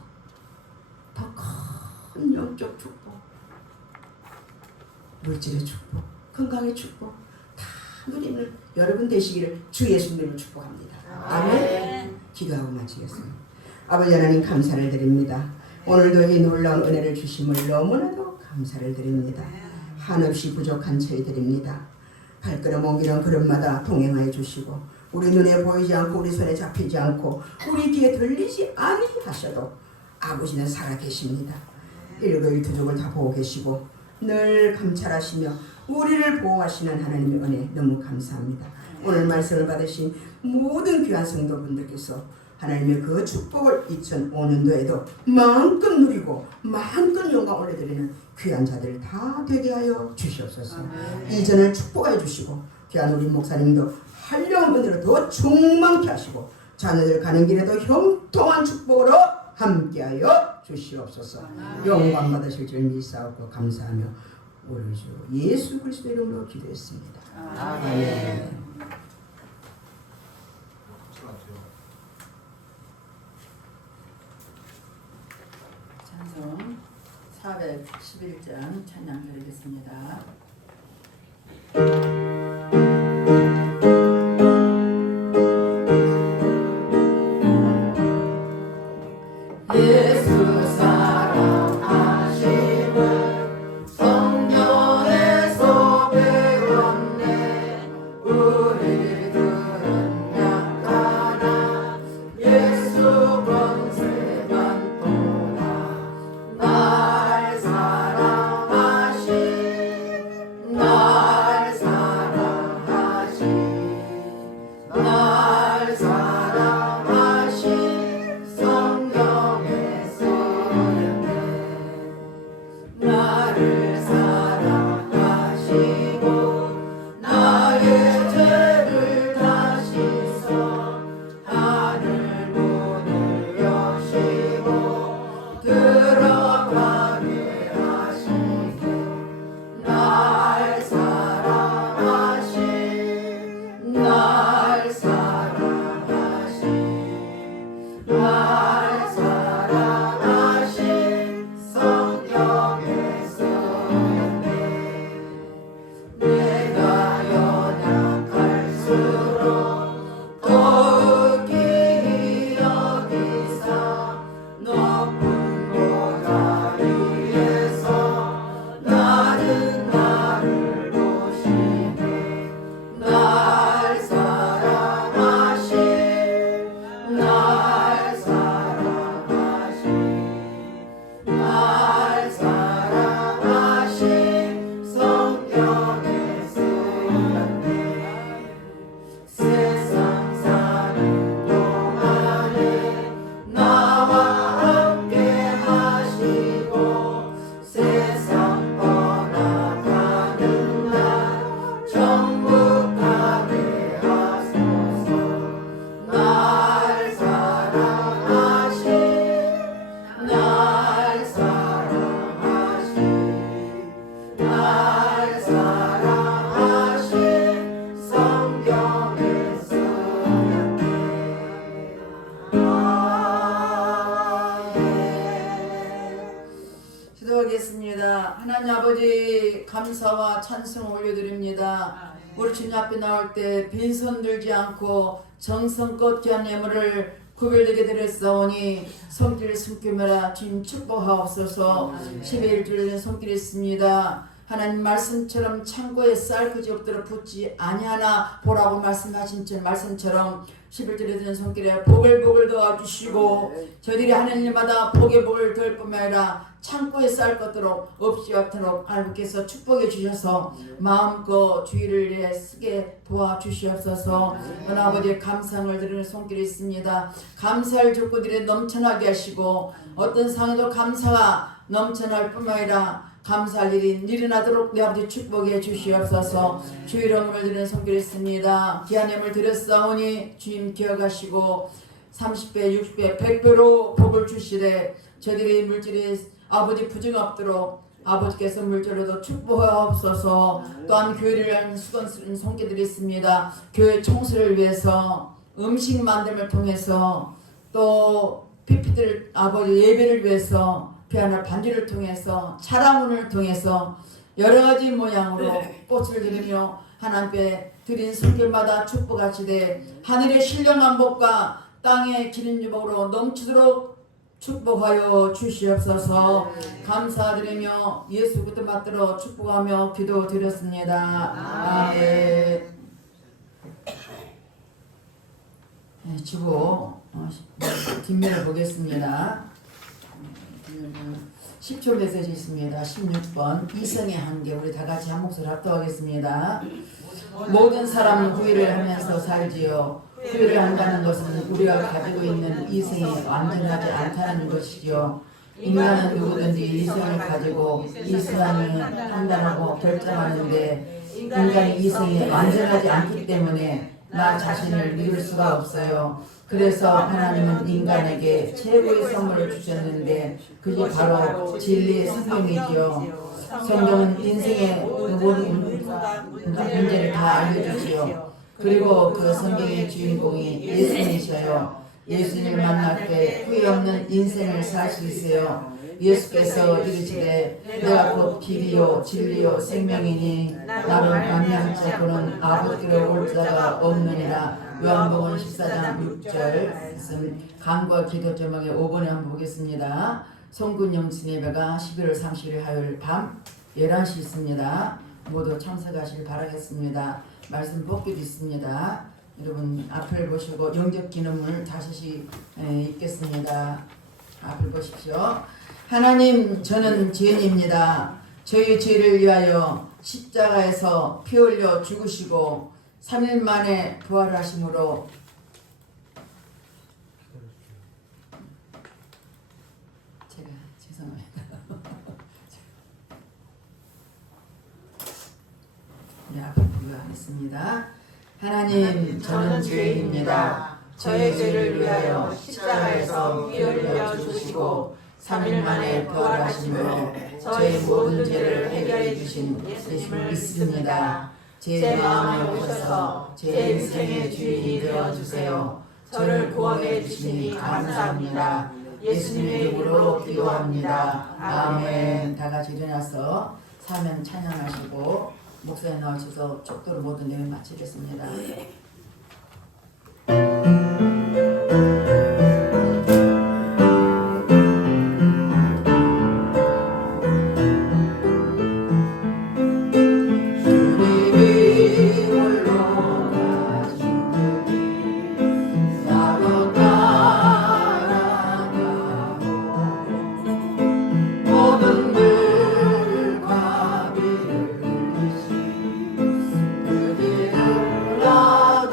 더 큰 영적 축복, 물질의 축복, 건강의 축복 다 누리는 여러분 되시기를 주 예수님을 축복합니다. 아멘. 기도하고 마치겠습니다. 아버지 하나님 감사를 드립니다. 오늘도 이 놀라운 은혜를 주심을 너무나도 감사를 드립니다. 한없이 부족한 저희들입니다. 발걸음 옮기는 걸음마다 동행하여 주시고 우리 눈에 보이지 않고 우리 손에 잡히지 않고 우리 귀에 들리지 아니하셔도 아버지는 살아계십니다. 일거일투족을 다 보고 계시고 늘 감찰하시며 우리를 보호하시는 하나님의 은혜 너무 감사합니다. 오늘 말씀을 받으신 모든 귀한 성도분들께서 하나님의 그 축복을 2005년도에도 마음껏 누리고 마음껏 영광 올려드리는 귀한 자들 다 되게 하여 주시옵소서. 이전을 축복하여 주시고 귀한 우리 목사님도 한려운 분들을 더 충만케 하시고 자녀들 가는 길에도 형통한 축복으로 함께하여 주시옵소서. 영광 받으실 줄 믿사옵고 감사하며 우리 주 예수 그리스도 이름으로 기도했습니다. 아멘. 찬송 411장 찬양 드리겠습니다. 예수 사랑하심을 성경에서 배웠네. 우리들은 약하나 예수 권세만 보라. 날 사랑하신 기도하겠습니다. 하나님 아버지 감사와 찬송 올려드립니다. 우리 주님 앞에 나올 때 빈손 들지 않고 정성껏 귀한 예물을 구별되게 드렸사오니 손길 숨기며라 주님 축복하옵소서. 12일 주일은 손길이 있습니다. 하나님 말씀처럼 창고에 쌀 그지 없도록 붙지 아니하나 보라고 말씀하신 말씀처럼 11절에 드는 손길에 복을 도와주시고 저희들이 하는 일마다 복의 복을 덜 뿐만 아니라 창고에 쌀 것도록 없이 않도록 하나님께서 축복해 주셔서 마음껏 주의를 위해 쓰게 도와주시옵소서. 아버지의 감상을 드리는 손길이 있습니다. 감사할 족구들이 넘쳐나게 하시고 어떤 상황에도 감사가 넘쳐날 뿐만 아니라 감사할 일이 일어나도록 내 아버지 축복해 주시옵소서. 주 이름을 드리는 손길이 있습니다. 귀한 예물 드렸사오니 주님 기억하시고 30배 60배 100배로 복을 주시되 저희들이 물질이 아버지 부정 없도록 아버지께서 물질로도 축복하옵소서. 또한 교회를 위한 수건쓰는 손길들이 있습니다. 교회 청소를 위해서 음식 만듦을 통해서 또 PP들 아버지 예배를 위해서 피아노 반주를 통해서 차라문을 통해서 여러가지 모양으로 꽃을 드리며 하나님께 드린 손길마다 축복하시되 하늘의 신령한 복과 땅의 기린 유복으로 넘치도록 축복하여 주시옵소서. 감사드리며 예수 그리스도 받들어 축복하며 기도드렸습니다. 아멘. 네, 주고 뒷면을 보겠습니다. 10초 메시지 있습니다. 16번 이성의 한계. 우리 다같이 한 목소리 합독하겠습니다. 모든 사람은 후회를 하면서 살지요. 후회를 한다는 것은 우리가 가지고 있는 이성이 완전하지 않다는 것이지요. 인간은 누구든지 이성을 가지고 이성을 판단하고 결정하는데 인간의 이성이 완전하지 않기 때문에 나 자신을 믿을 수가 없어요. 그래서 하나님은 인간에게 최고의 선물을 주셨는데 그게 바로 진리의 성경이지요. 성경은 인생의 모든 문제를 다 알려주지요. 그리고 그 성경의 주인공이 예수님이셔요. 예수님을 만날 때 후회 없는 인생을 살 수 있어요. 예수께서 이르시되 내가 곧 길이요 진리요 생명이니 나를 만나지 않고는 아버지께로 올 자가 없느니라. 요한복음 14장 6절 말씀. 간과 기도 제목의 5번에 한번 보겠습니다. 송군영신 예배가 11월 30일 화요일 밤 11시 있습니다. 모두 참석하시길 바라겠습니다. 말씀 뽑기도 있습니다. 여러분 앞을 보시고 영접 기능을 다시 읽겠습니다. 앞을 보십시오. 하나님, 저는 죄인입니다. 저희 죄를 위하여 십자가에서 피 흘려 죽으시고 3일 만에 부활하심으로 제가 죄송합니다. 네, 앞을 부여하겠습니다. 하나님, 저는 죄인입니다. 저의 죄를 위하여 십자가에서 피 흘려 죽으시고 3일 만에 부활하심으로 저의 모든 죄를 해결해 주신 예수님을 믿습니다. 제 마음에 오셔서 제 인생의 주인이 되어주세요. 저를 구원해 주시니 감사합니다. 예수님의 이름으로 기도합니다. 아멘. 다 같이 일어나서 사명 찬양하시고 목사님 나오셔서 촉도로 모든 내용 마치겠습니다. 나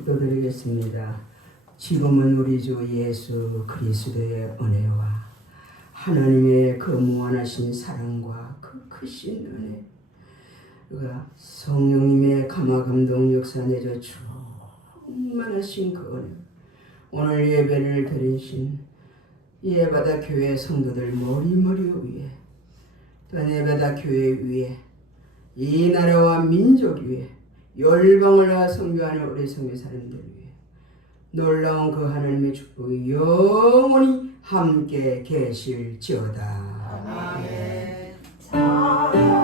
축도드리겠습니다. 지금은 우리 주 예수 그리스도의 은혜와 하나님의 그 무한하신 사랑과 그 크신 은혜, 그가 성령님의 감화감동 역사 내줘 충만하신 그 은혜, 오늘 예배를 드리신 예바다 교회 성도들 머리머리 위에, 또 예바다 교회 위에, 이 나라와 민족 위에, 열방을 선교하는 우리 성교 사람들 위해 놀라운 그 하나님의 축복이 영원히 함께 계실지어다. 아멘.